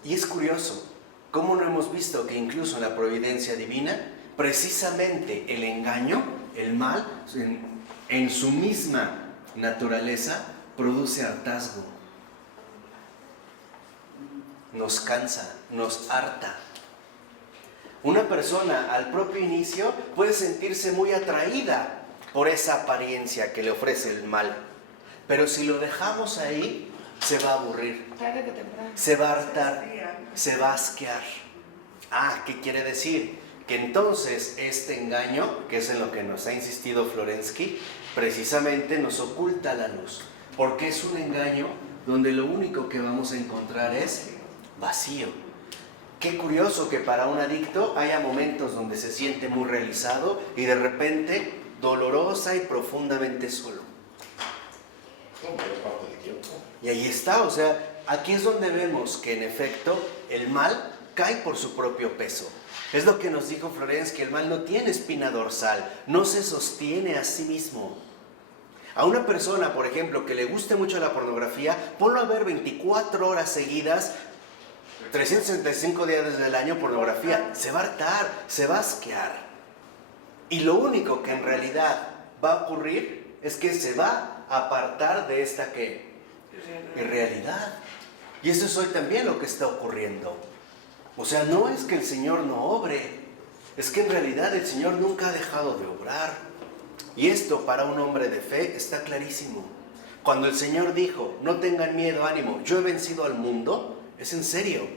Y es curioso cómo no hemos visto que incluso en la providencia divina, precisamente el engaño, el mal, en su misma naturaleza, produce hartazgo. Nos cansa, nos harta. Una persona al propio inicio puede sentirse muy atraída por esa apariencia que le ofrece el mal. Pero si lo dejamos ahí, se va a aburrir, Tarde que temprano. se va a hartar, se va a asquear. Ah, ¿qué quiere decir? Que entonces este engaño, que es en lo que nos ha insistido Florensky, precisamente nos oculta la luz. Porque es un engaño donde lo único que vamos a encontrar es vacío. Qué curioso que para un adicto haya momentos donde se siente muy realizado y de repente dolorosa y profundamente solo. La mayor parte del tiempo. Y ahí está, o sea, aquí es donde vemos que en efecto el mal cae por su propio peso. Es lo que nos dijo Florence, que el mal no tiene espina dorsal, no se sostiene a sí mismo. A una persona, por ejemplo, que le guste mucho la pornografía, ponlo a ver 24 horas seguidas, 365 días del año pornografía, se va a hartar, se va a asquear. Y lo único que en realidad va a ocurrir es que se va a apartar de esta ¿qué? Irrealidad. Y eso es hoy también lo que está ocurriendo. O sea, no es que el Señor no obre, es que en realidad el Señor nunca ha dejado de obrar. Y esto para un hombre de fe está clarísimo. Cuando el Señor dijo, no tengan miedo, ánimo, yo he vencido al mundo, es en serio.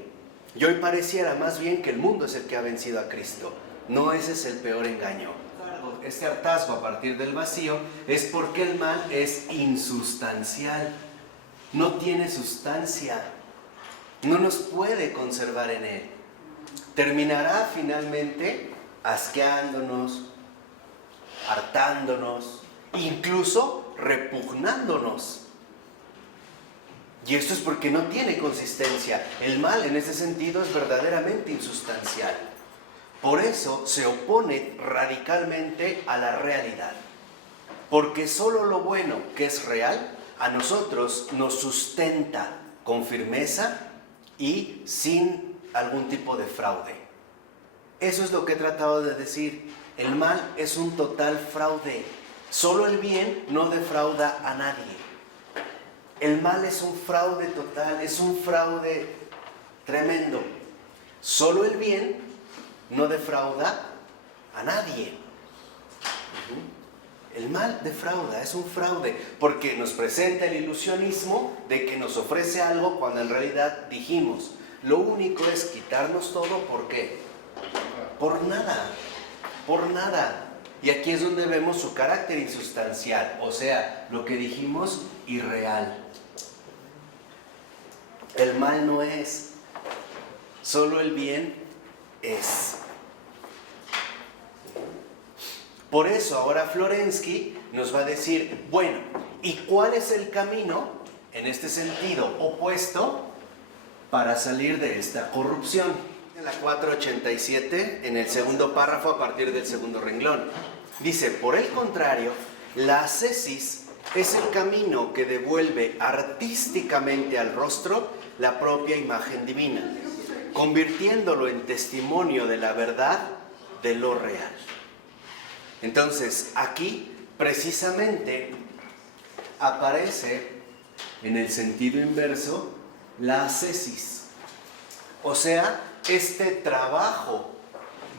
Y hoy pareciera más bien que el mundo es el que ha vencido a Cristo. No, ese es el peor engaño. Este hartazgo a partir del vacío es porque el mal es insustancial. No tiene sustancia. No nos puede conservar en él. Terminará finalmente asqueándonos, hartándonos, incluso repugnándonos. Y esto es porque no tiene consistencia. El mal en ese sentido es verdaderamente insustancial. Por eso se opone radicalmente a la realidad. Porque solo lo bueno que es real a nosotros nos sustenta con firmeza y sin algún tipo de fraude. Eso es lo que he tratado de decir. El mal es un total fraude. Solo el bien no defrauda a nadie. El mal es un fraude total, es un fraude tremendo. Solo el bien no defrauda a nadie. El mal defrauda, es un fraude, porque nos presenta el ilusionismo de que nos ofrece algo cuando en realidad dijimos, lo único es quitarnos todo, ¿por qué? Por nada, por nada. Y aquí es donde vemos su carácter insustancial, o sea, lo que dijimos, irreal. El mal no es, solo el bien es. Por eso ahora Florensky nos va a decir, bueno, ¿y cuál es el camino, en este sentido opuesto, para salir de esta corrupción? En la 487, en el segundo párrafo, a partir del segundo renglón, dice, por el contrario, la ascesis es el camino que devuelve artísticamente al rostro la propia imagen divina, convirtiéndolo en testimonio de la verdad de lo real. Entonces, aquí precisamente aparece en el sentido inverso la ascesis, o sea, este trabajo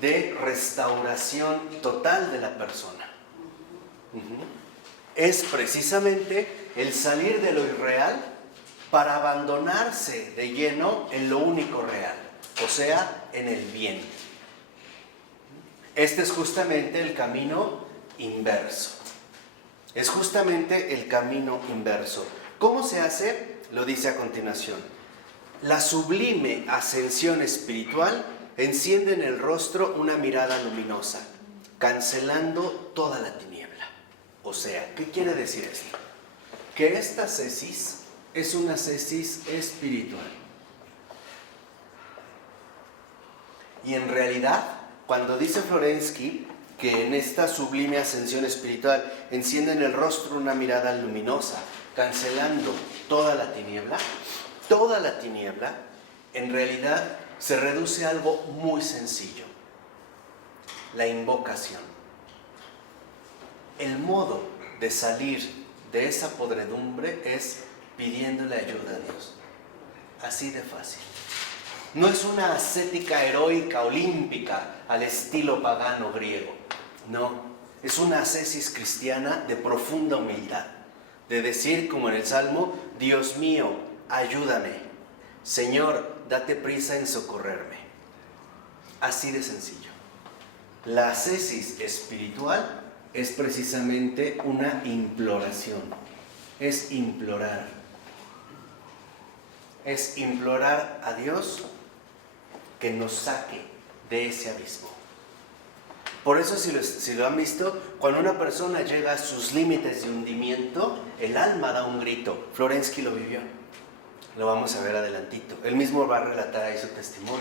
de restauración total de la persona. Es precisamente el salir de lo irreal para abandonarse de lleno en lo único real, o sea, en el bien. Este es justamente el camino inverso. Es justamente el camino inverso. ¿Cómo se hace? Lo dice a continuación. La sublime ascensión espiritual enciende en el rostro una mirada luminosa, cancelando toda la tiniebla. O sea, ¿qué quiere decir esto? Que esta ascesis es una ascesis espiritual. Y en realidad, cuando dice Florensky que en esta sublime ascensión espiritual enciende en el rostro una mirada luminosa, cancelando toda la tiniebla, en realidad se reduce a algo muy sencillo: la invocación. El modo de salir de esa podredumbre es pidiéndole ayuda a Dios. Así de fácil. No es una ascética heroica olímpica al estilo pagano griego. No, es una ascesis cristiana de profunda humildad. De decir, como en el Salmo: Dios mío, ayúdame. Señor, date prisa en socorrerme. Así de sencillo. La ascesis espiritual es precisamente una imploración. Es implorar. Es implorar a Dios que nos saque de ese abismo. Por eso, si lo han visto, cuando una persona llega a sus límites de hundimiento, el alma da un grito. Florensky lo vivió. Lo vamos a ver adelantito. Él mismo va a relatar ahí su testimonio.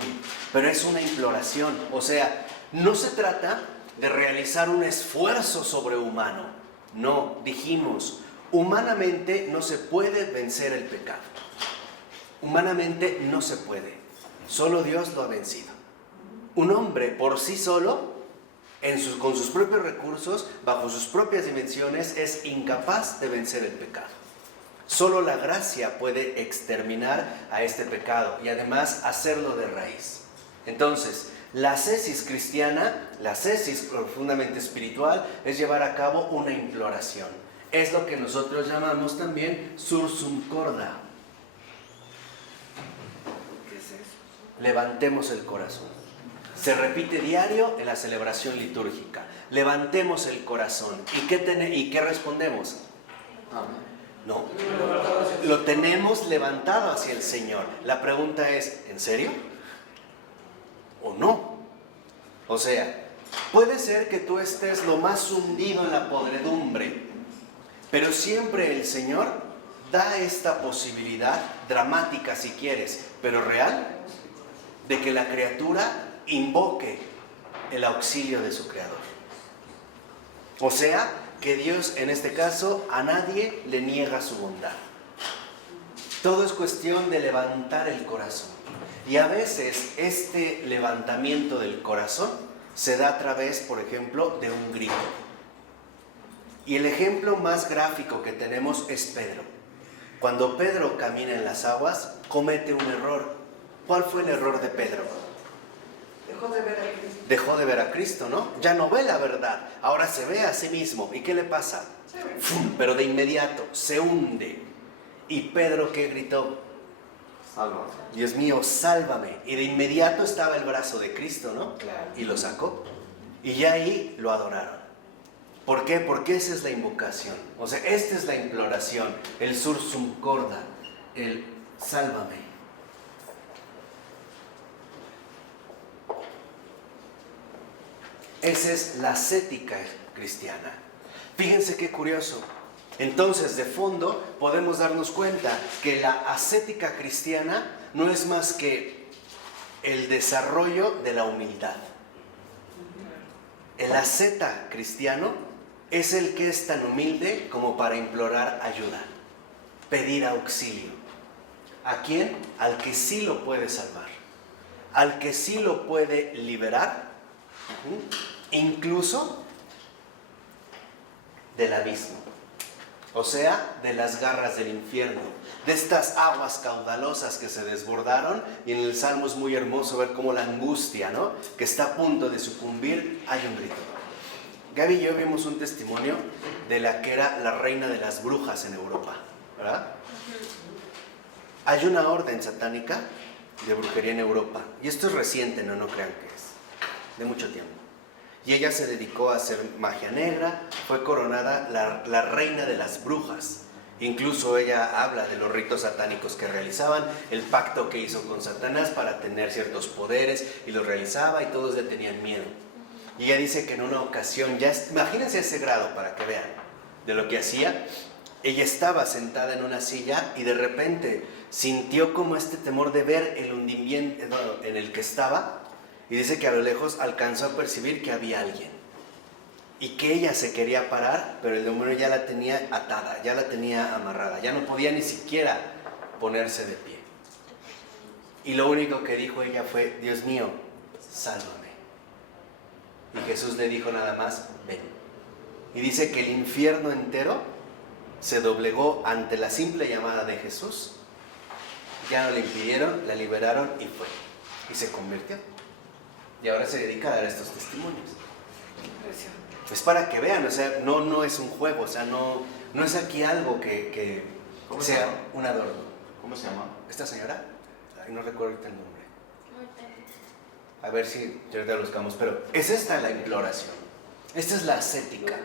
Pero es una imploración. O sea, no se trata de realizar un esfuerzo sobrehumano. No, dijimos, humanamente no se puede vencer el pecado. Humanamente no se puede. Solo Dios lo ha vencido. Un hombre por sí solo, con sus propios recursos, bajo sus propias dimensiones, es incapaz de vencer el pecado. Solo la gracia puede exterminar a este pecado y además hacerlo de raíz. Entonces, la ascesis cristiana, la ascesis profundamente espiritual, es llevar a cabo una imploración. Es lo que nosotros llamamos también sursum corda. ¿Qué es eso? Levantemos el corazón. Se repite diario en la celebración litúrgica. Levantemos el corazón. ¿Y qué respondemos? Amén. No, lo tenemos levantado hacia el Señor. La pregunta es, ¿en serio? ¿O no? O sea, puede ser que tú estés lo más hundido en la podredumbre, pero siempre el Señor da esta posibilidad, dramática si quieres, pero real, de que la criatura invoque el auxilio de su Creador. O sea, que Dios, en este caso, a nadie le niega su bondad. Todo es cuestión de levantar el corazón. Y a veces este levantamiento del corazón se da a través, por ejemplo, de un grito. Y el ejemplo más gráfico que tenemos es Pedro. Cuando Pedro camina en las aguas, comete un error. ¿Cuál fue el error de Pedro? Dejó de ver a Cristo. Dejó de ver a Cristo, ¿no? Ya no ve la verdad, ahora se ve a sí mismo. ¿Y qué le pasa? ¡Fum! Pero de inmediato se hunde. ¿Y Pedro qué gritó? Sálvame. Dios mío, sálvame. Y de inmediato estaba el brazo de Cristo, ¿no? Claro. Y lo sacó. Y ya ahí lo adoraron. ¿Por qué? Porque esa es la invocación. O sea, esta es la imploración. El sursum corda. El sálvame. Esa es la ascética cristiana. Fíjense qué curioso. Entonces, de fondo, podemos darnos cuenta que la ascética cristiana no es más que el desarrollo de la humildad. El asceta cristiano es el que es tan humilde como para implorar ayuda, pedir auxilio. ¿A quién? Al que sí lo puede salvar, al que sí lo puede liberar, incluso del abismo. o sea, de las garras del infierno, de estas aguas caudalosas que se desbordaron. Y en el Salmo es muy hermoso ver cómo la angustia, ¿no?, que está a punto de sucumbir, hay un grito. Gaby y yo vimos un testimonio de la que era la reina de las brujas en Europa, ¿verdad? Hay una orden satánica de brujería en Europa, y esto es reciente, no crean que es de mucho tiempo. Y ella se dedicó a hacer magia negra, fue coronada la reina de las brujas. Incluso ella habla de los ritos satánicos que realizaban, el pacto que hizo con Satanás para tener ciertos poderes, y los realizaba y todos le tenían miedo. Y ella dice que en una ocasión, imagínense ese grado para que vean de lo que hacía. Ella estaba sentada en una silla y de repente sintió como este temor de ver el hundimiento en el que estaba, y dice que a lo lejos alcanzó a percibir que había alguien y que ella se quería parar, pero el demonio ya la tenía atada, ya la tenía amarrada, ya no podía ni siquiera ponerse de pie. Y lo único que dijo ella fue: Dios mío, sálvame. Y Jesús le dijo nada más: ven. Y dice que el infierno entero se doblegó ante la simple llamada de Jesús. Ya no le impidieron, la liberaron y fue. Y se convirtió. Y ahora se dedica a dar estos testimonios. Es para que vean, o sea, no es un juego, o sea, no es aquí algo que sea un adorno. ¿Cómo se llama? ¿Esta señora? Ay, no recuerdo ahorita el nombre. A ver si ahorita lo buscamos, pero es esta la imploración. Esta es la ascética.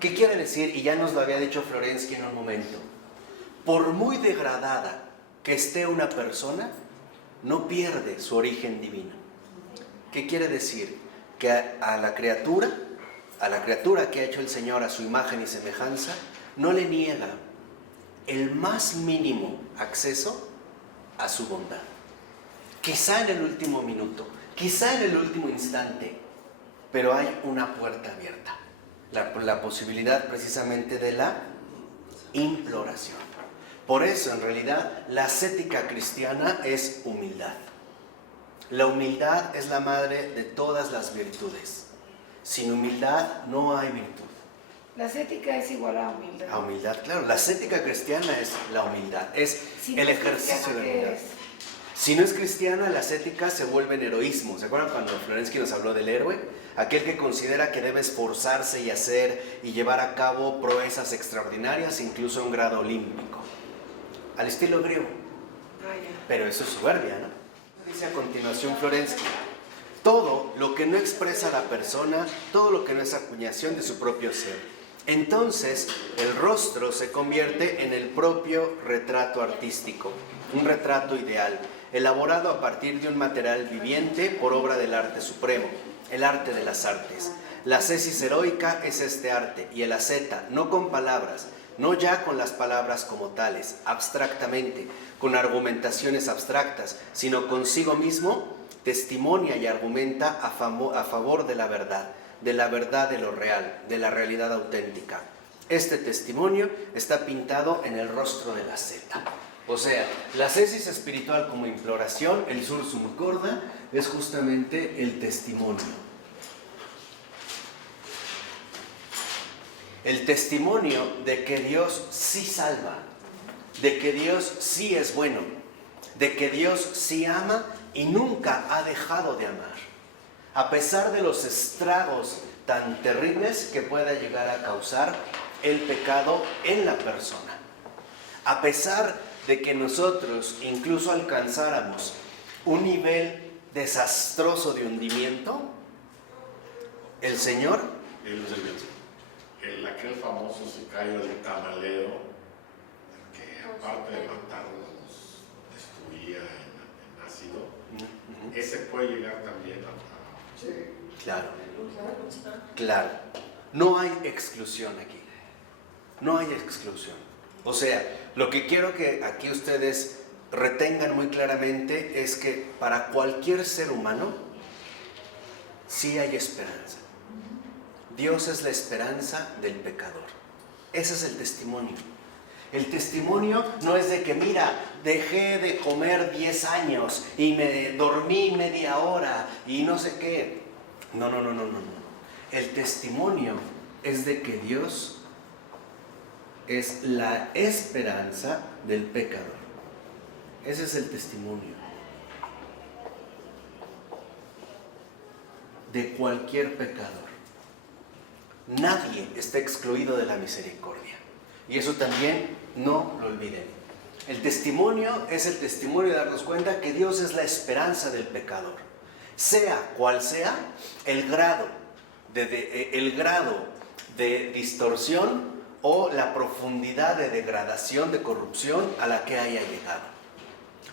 ¿Qué quiere decir? Y ya nos lo había dicho Florensky en un momento. Por muy degradada que esté una persona, no pierde su origen divino. ¿Qué quiere decir? Que a la criatura que ha hecho el Señor a su imagen y semejanza, no le niega el más mínimo acceso a su bondad. Quizá en el último minuto, quizá en el último instante, pero hay una puerta abierta. La posibilidad precisamente de la imploración. Por eso, en realidad, la ascética cristiana es humildad. La humildad es la madre de todas las virtudes. Sin humildad no hay virtud. La ascética es igual a humildad. A humildad, claro. La ascética cristiana es la humildad, es el ejercicio de la humildad. Si no es cristiana, la ascética se vuelve en heroísmo. ¿Se acuerdan cuando Florensky nos habló del héroe? Aquel que considera que debe esforzarse y hacer y llevar a cabo proezas extraordinarias, incluso a un grado olímpico. Al estilo griego. Pero eso es soberbia, ¿no? Dice a continuación Florensky: todo lo que no expresa la persona, todo lo que no es acuñación de su propio ser. Entonces, el rostro se convierte en el propio retrato artístico, un retrato ideal, elaborado a partir de un material viviente por obra del arte supremo, el arte de las artes. La ascesis heroica es este arte, y el asceta, no con palabras, no ya con las palabras como tales, abstractamente, con argumentaciones abstractas, sino consigo mismo, testimonia y argumenta a favor de la verdad de lo real, de la realidad auténtica. Este testimonio está pintado en el rostro del asceta. O sea, la ascesis espiritual como imploración, el sursum corda, es justamente el testimonio. El testimonio de que Dios sí salva, de que Dios sí es bueno, de que Dios sí ama y nunca ha dejado de amar, a pesar de los estragos tan terribles que pueda llegar a causar el pecado en la persona. A pesar de que nosotros incluso alcanzáramos un nivel desastroso de hundimiento, el Señor... Aquel famoso sicario del tamalero, que aparte de matarlos, destruía en ácido, ese puede llegar también a... Sí. Claro, claro. No hay exclusión aquí. No hay exclusión. O sea, lo que quiero que aquí ustedes retengan muy claramente es que para cualquier ser humano sí hay esperanza. Dios es la esperanza del pecador. Ese es el testimonio. El testimonio no es de que, mira, dejé de comer 10 años y me dormí media hora y no sé qué. No. El testimonio es de que Dios es la esperanza del pecador. Ese es el testimonio de cualquier pecador. Nadie está excluido de la misericordia. Y eso también no lo olviden. El testimonio es el testimonio de darnos cuenta que Dios es la esperanza del pecador. Sea cual sea el grado de distorsión o la profundidad de degradación, de corrupción a la que haya llegado.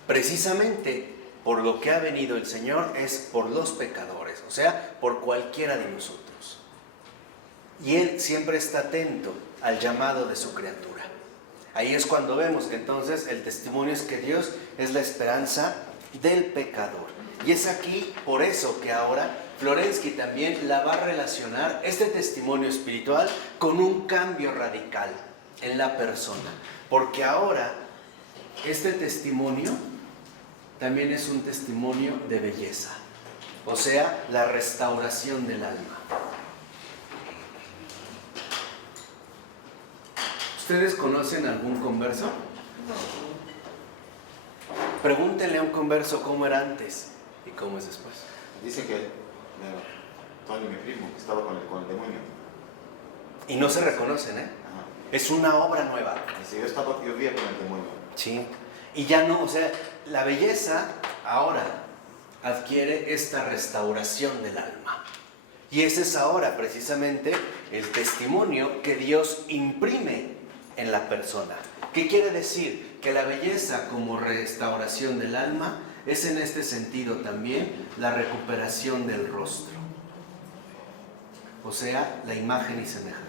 Precisamente por lo que ha venido el Señor es por los pecadores, o sea, por cualquiera de nosotros. Y Él siempre está atento al llamado de su criatura. Ahí es cuando vemos que entonces el testimonio es que Dios es la esperanza del pecador. Y es aquí, por eso que ahora Florensky también la va a relacionar este testimonio espiritual con un cambio radical en la persona. Porque ahora este testimonio también es un testimonio de belleza, o sea, la restauración del alma. ¿Ustedes conocen algún converso? Pregúntenle a un converso cómo era antes y cómo es después. Dice que Tony, mi primo, que estaba con el demonio. Y no se reconocen, ¿eh? Ajá. Es una obra nueva. Dice, yo vivía con el demonio. Sí. Y ya no, o sea, la belleza ahora adquiere esta restauración del alma. Y ese es ahora precisamente el testimonio que Dios imprime en la persona. ¿Qué quiere decir? Que la belleza como restauración del alma es en este sentido también la recuperación del rostro. O sea, la imagen y semejanza.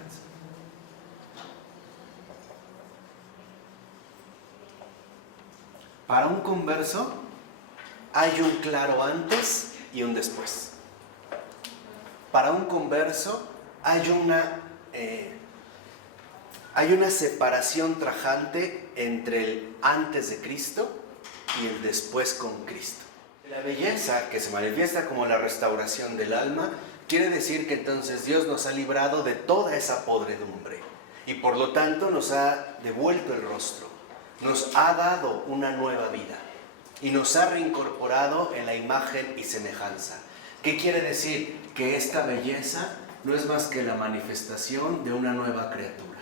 Para un converso hay un claro antes y un después. Para un converso hay una separación tajante entre el antes de Cristo y el después con Cristo. La belleza que se manifiesta como la restauración del alma quiere decir que entonces Dios nos ha librado de toda esa podredumbre y por lo tanto nos ha devuelto el rostro, nos ha dado una nueva vida y nos ha reincorporado en la imagen y semejanza. ¿Qué quiere decir? Que esta belleza no es más que la manifestación de una nueva criatura.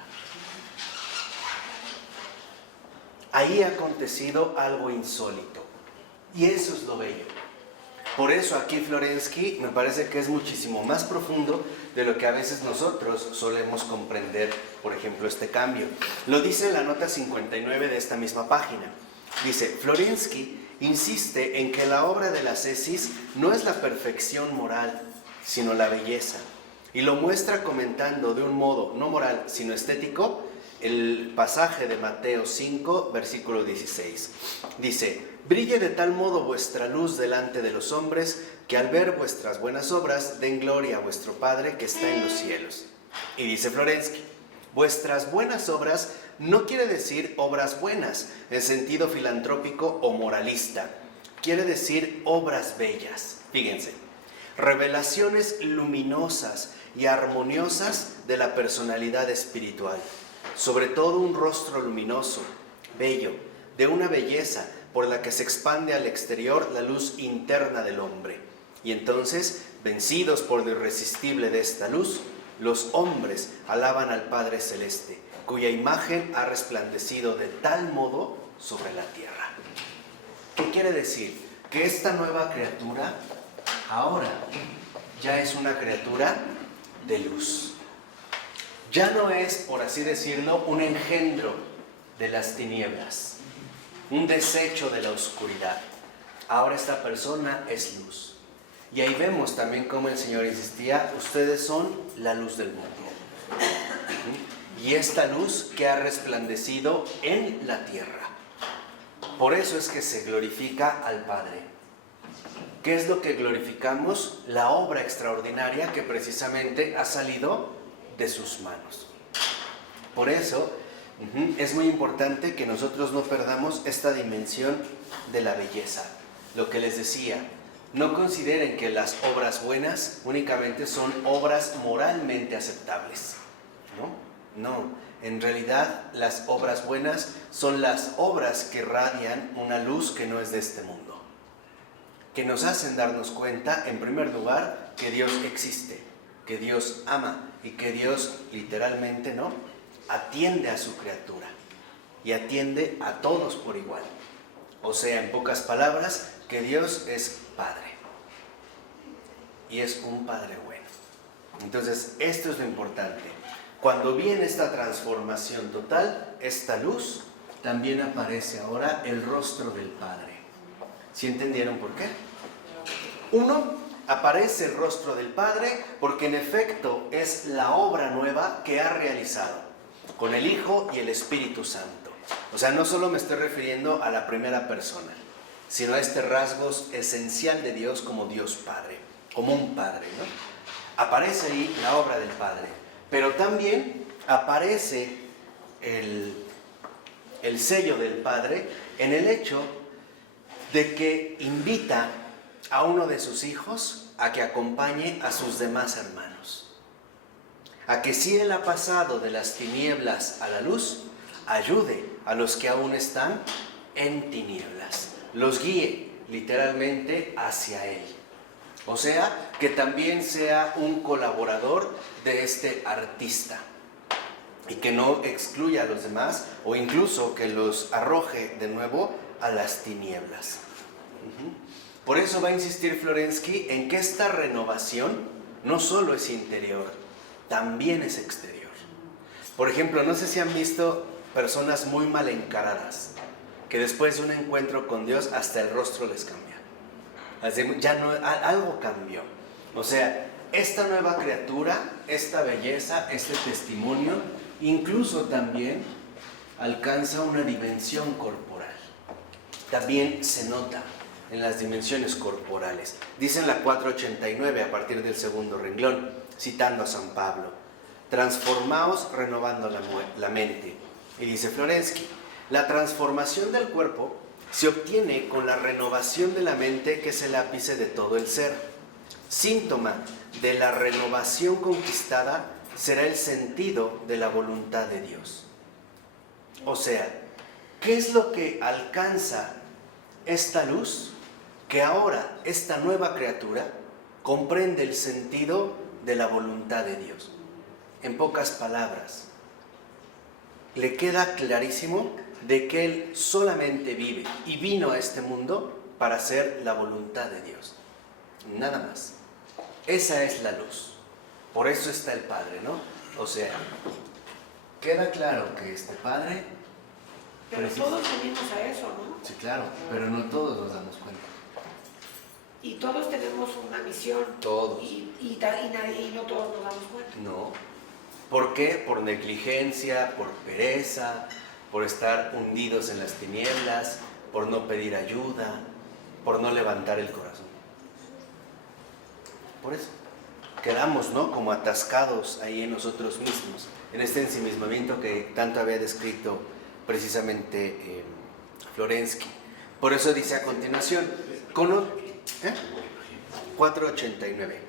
Ahí ha acontecido algo insólito y eso es lo bello. Por eso aquí Florensky me parece que es muchísimo más profundo de lo que a veces nosotros solemos comprender, por ejemplo, este cambio. Lo dice en la nota 59 de esta misma página. Dice, Florensky insiste en que la obra de la ascesis no es la perfección moral, sino la belleza. Y lo muestra comentando de un modo no moral, sino estético, el pasaje de Mateo 5, versículo 16. Dice, brille de tal modo vuestra luz delante de los hombres, que al ver vuestras buenas obras den gloria a vuestro Padre que está en los cielos. Y dice Florensky, vuestras buenas obras no quiere decir obras buenas, en sentido filantrópico o moralista. Quiere decir obras bellas. Fíjense, revelaciones luminosas y armoniosas de la personalidad espiritual. Sobre todo un rostro luminoso, bello, de una belleza por la que se expande al exterior la luz interna del hombre. Y entonces, vencidos por lo irresistible de esta luz, los hombres alaban al Padre Celeste, cuya imagen ha resplandecido de tal modo sobre la tierra. ¿Qué quiere decir? Que esta nueva criatura ahora ya es una criatura de luz. Ya no es, por así decirlo, un engendro de las tinieblas, un desecho de la oscuridad. Ahora esta persona es luz. Y ahí vemos también cómo el Señor insistía, ustedes son la luz del mundo. Y esta luz que ha resplandecido en la tierra. Por eso es que se glorifica al Padre. ¿Qué es lo que glorificamos? La obra extraordinaria que precisamente ha salido de sus manos. Por eso es muy importante que nosotros no perdamos esta dimensión de la belleza. Lo que les decía, no consideren que las obras buenas únicamente son obras moralmente aceptables. No, en realidad las obras buenas son las obras que radian una luz que no es de este mundo, que nos hacen darnos cuenta, en primer lugar, que Dios existe, que Dios ama y que Dios literalmente, ¿no?, atiende a su criatura y atiende a todos por igual. O sea, en pocas palabras, que Dios es Padre y es un Padre bueno. Entonces, esto es lo importante. Cuando viene esta transformación total, esta luz, también aparece ahora el rostro del Padre. ¿Sí entendieron por qué? Uno, aparece el rostro del Padre porque en efecto es la obra nueva que ha realizado con el Hijo y el Espíritu Santo. O sea, no solo me estoy refiriendo a la primera persona, sino a este rasgo esencial de Dios como Dios Padre, como un Padre, ¿no? Aparece ahí la obra del Padre, pero también aparece el sello del Padre en el hecho de que invita a uno de sus hijos a que acompañe a sus demás hermanos, a que si él ha pasado de las tinieblas a la luz, ayude a los que aún están en tinieblas, los guíe literalmente hacia él. O sea, que también sea un colaborador de este artista y que no excluya a los demás o incluso que los arroje de nuevo a las tinieblas. Por eso va a insistir Florensky en que esta renovación no solo es interior, también es exterior. Por ejemplo, no sé si han visto personas muy mal encaradas, que después de un encuentro con Dios hasta el rostro les cambia. Ya no, algo cambió. O sea, esta nueva criatura, esta belleza, este testimonio, incluso también alcanza una dimensión corporal. También se nota en las dimensiones corporales. Dice en la 489, a partir del segundo renglón, citando a San Pablo: transformaos renovando la mente. Y dice Florensky: la transformación del cuerpo se obtiene con la renovación de la mente, que es el ápice de todo el ser. Síntoma de la renovación conquistada será el sentido de la voluntad de Dios. O sea, ¿qué es lo que alcanza esta luz? Que ahora esta nueva criatura comprende el sentido de la voluntad de Dios. En pocas palabras, le queda clarísimo de que él solamente vive y vino a este mundo para hacer la voluntad de Dios. Nada más. Esa es la luz. Por eso está el Padre, ¿no? O sea, queda claro que este Padre... Pero todos venimos a eso, ¿no? Sí, claro, pero no todos nos damos cuenta. Y todos tenemos una misión. Todos. Y no todos nos damos cuenta. No. ¿Por qué? Por negligencia, por pereza, por estar hundidos en las tinieblas, por no pedir ayuda, por no levantar el corazón. Por eso quedamos, ¿no?, como atascados ahí en nosotros mismos, en este ensimismamiento que tanto había descrito precisamente Florensky. Por eso dice a continuación, 489,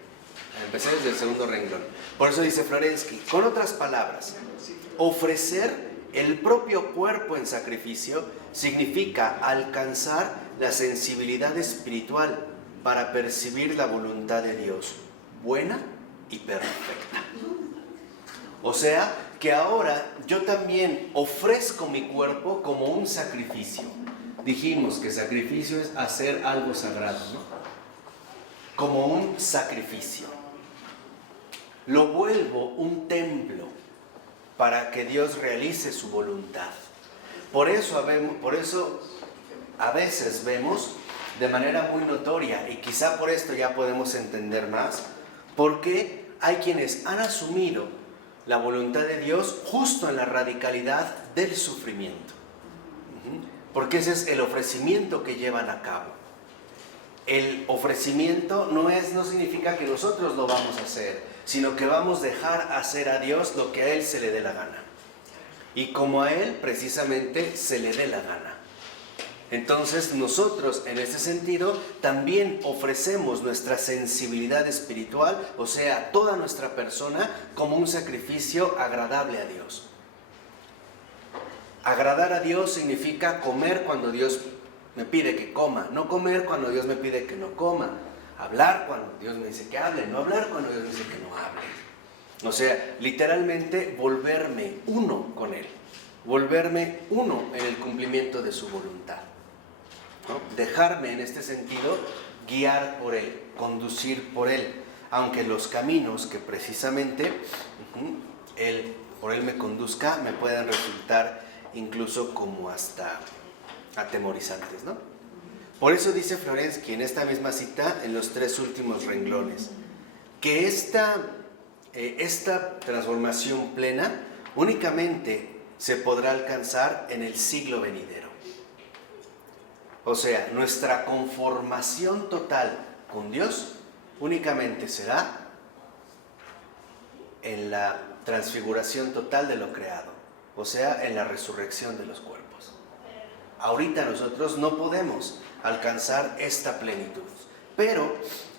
empecé desde el segundo renglón. Por eso dice Florensky, con otras palabras, ofrecer el propio cuerpo en sacrificio significa alcanzar la sensibilidad espiritual para percibir la voluntad de Dios, buena y perfecta. O sea, que ahora yo también ofrezco mi cuerpo como un sacrificio. Dijimos que sacrificio es hacer algo sagrado, ¿no? Como un sacrificio. Lo vuelvo un templo para que Dios realice su voluntad. Por eso a veces vemos de manera muy notoria, y quizá por esto ya podemos entender más, por qué hay quienes han asumido la voluntad de Dios justo en la radicalidad del sufrimiento. Porque ese es el ofrecimiento que llevan a cabo. El ofrecimiento no significa que nosotros lo vamos a hacer, sino que vamos a dejar hacer a Dios lo que a Él se le dé la gana. Y como a Él precisamente se le dé la gana. Entonces nosotros en ese sentido también ofrecemos nuestra sensibilidad espiritual, o sea, toda nuestra persona, como un sacrificio agradable a Dios. Agradar a Dios significa comer cuando Dios me pide que coma, no comer cuando Dios me pide que no coma, hablar cuando Dios me dice que hable, no hablar cuando Dios me dice que no hable. O sea, literalmente volverme uno con Él, volverme uno en el cumplimiento de su voluntad, ¿no? Dejarme en este sentido guiar por Él, conducir por Él, aunque los caminos que precisamente por Él me conduzca me puedan resultar incluso como hasta atemorizantes, ¿no? Por eso dice Florensky en esta misma cita, en los 3 últimos renglones, que esta transformación plena únicamente se podrá alcanzar en el siglo venidero. O sea, nuestra conformación total con Dios únicamente será en la transfiguración total de lo creado, o sea, en la resurrección de los cuerpos. Ahorita nosotros no podemos alcanzar esta plenitud, pero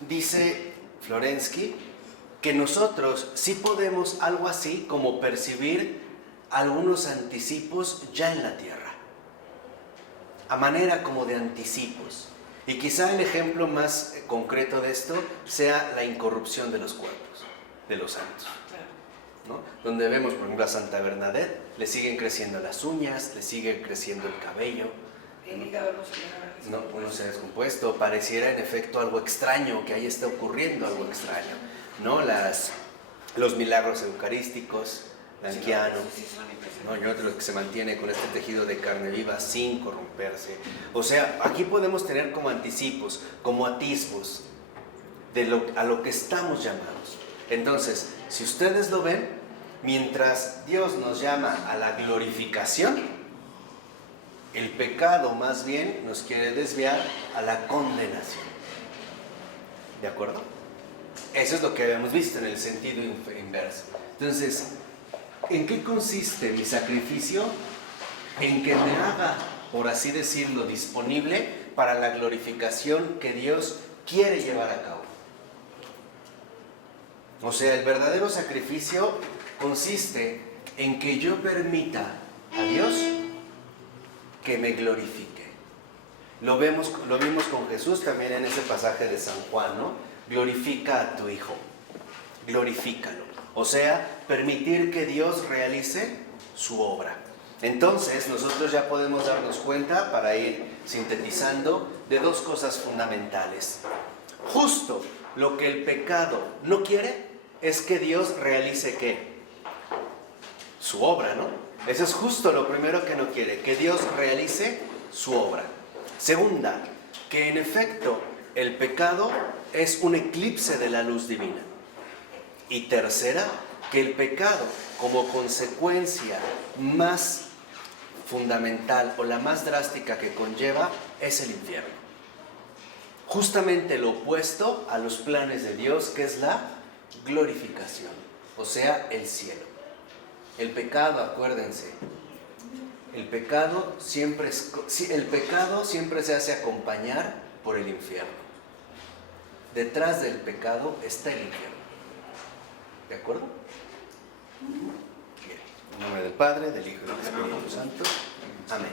dice Florensky que nosotros sí podemos algo así como percibir algunos anticipos ya en la tierra, a manera como de anticipos. Y quizá el ejemplo más concreto de esto sea la incorrupción de los cuerpos, de los santos, ¿no? Donde vemos, por ejemplo, a Santa Bernadette, le siguen creciendo las uñas, le sigue creciendo el cabello, El hígado no se ha descompuesto, pareciera en efecto algo extraño, que ahí está ocurriendo algo extraño, ¿no? Los milagros eucarísticos, Lanciano, ¿no? Y otros que se mantiene con este tejido de carne viva sin corromperse. O sea, aquí podemos tener como anticipos, como atisbos a lo que estamos llamados. Entonces, si ustedes lo ven, mientras Dios nos llama a la glorificación, el pecado más bien nos quiere desviar a la condenación. ¿De acuerdo? Eso es lo que habíamos visto en el sentido inverso. Entonces, ¿en qué consiste mi sacrificio? En que me haga, por así decirlo, disponible para la glorificación que Dios quiere llevar a cabo. O sea, el verdadero sacrificio consiste en que yo permita a Dios que me glorifique. Lo vimos con Jesús también en ese pasaje de San Juan, ¿no? Glorifica a tu Hijo, glorifícalo. O sea, permitir que Dios realice su obra. Entonces, nosotros ya podemos darnos cuenta, para ir sintetizando, de 2 cosas fundamentales. Justo lo que el pecado no quiere es que Dios realice ¿qué? Su obra, ¿no? Eso es justo lo primero que no quiere, que Dios realice su obra. Segunda, que en efecto el pecado es un eclipse de la luz divina. Y tercera, que el pecado como consecuencia más fundamental o la más drástica que conlleva es el infierno. Justamente lo opuesto a los planes de Dios, que es la glorificación, o sea, el cielo. El pecado, acuérdense, el pecado siempre se hace acompañar por el infierno. Detrás del pecado está el infierno. ¿De acuerdo? Bien. En nombre del Padre, del Hijo y del Espíritu Santo. Amén.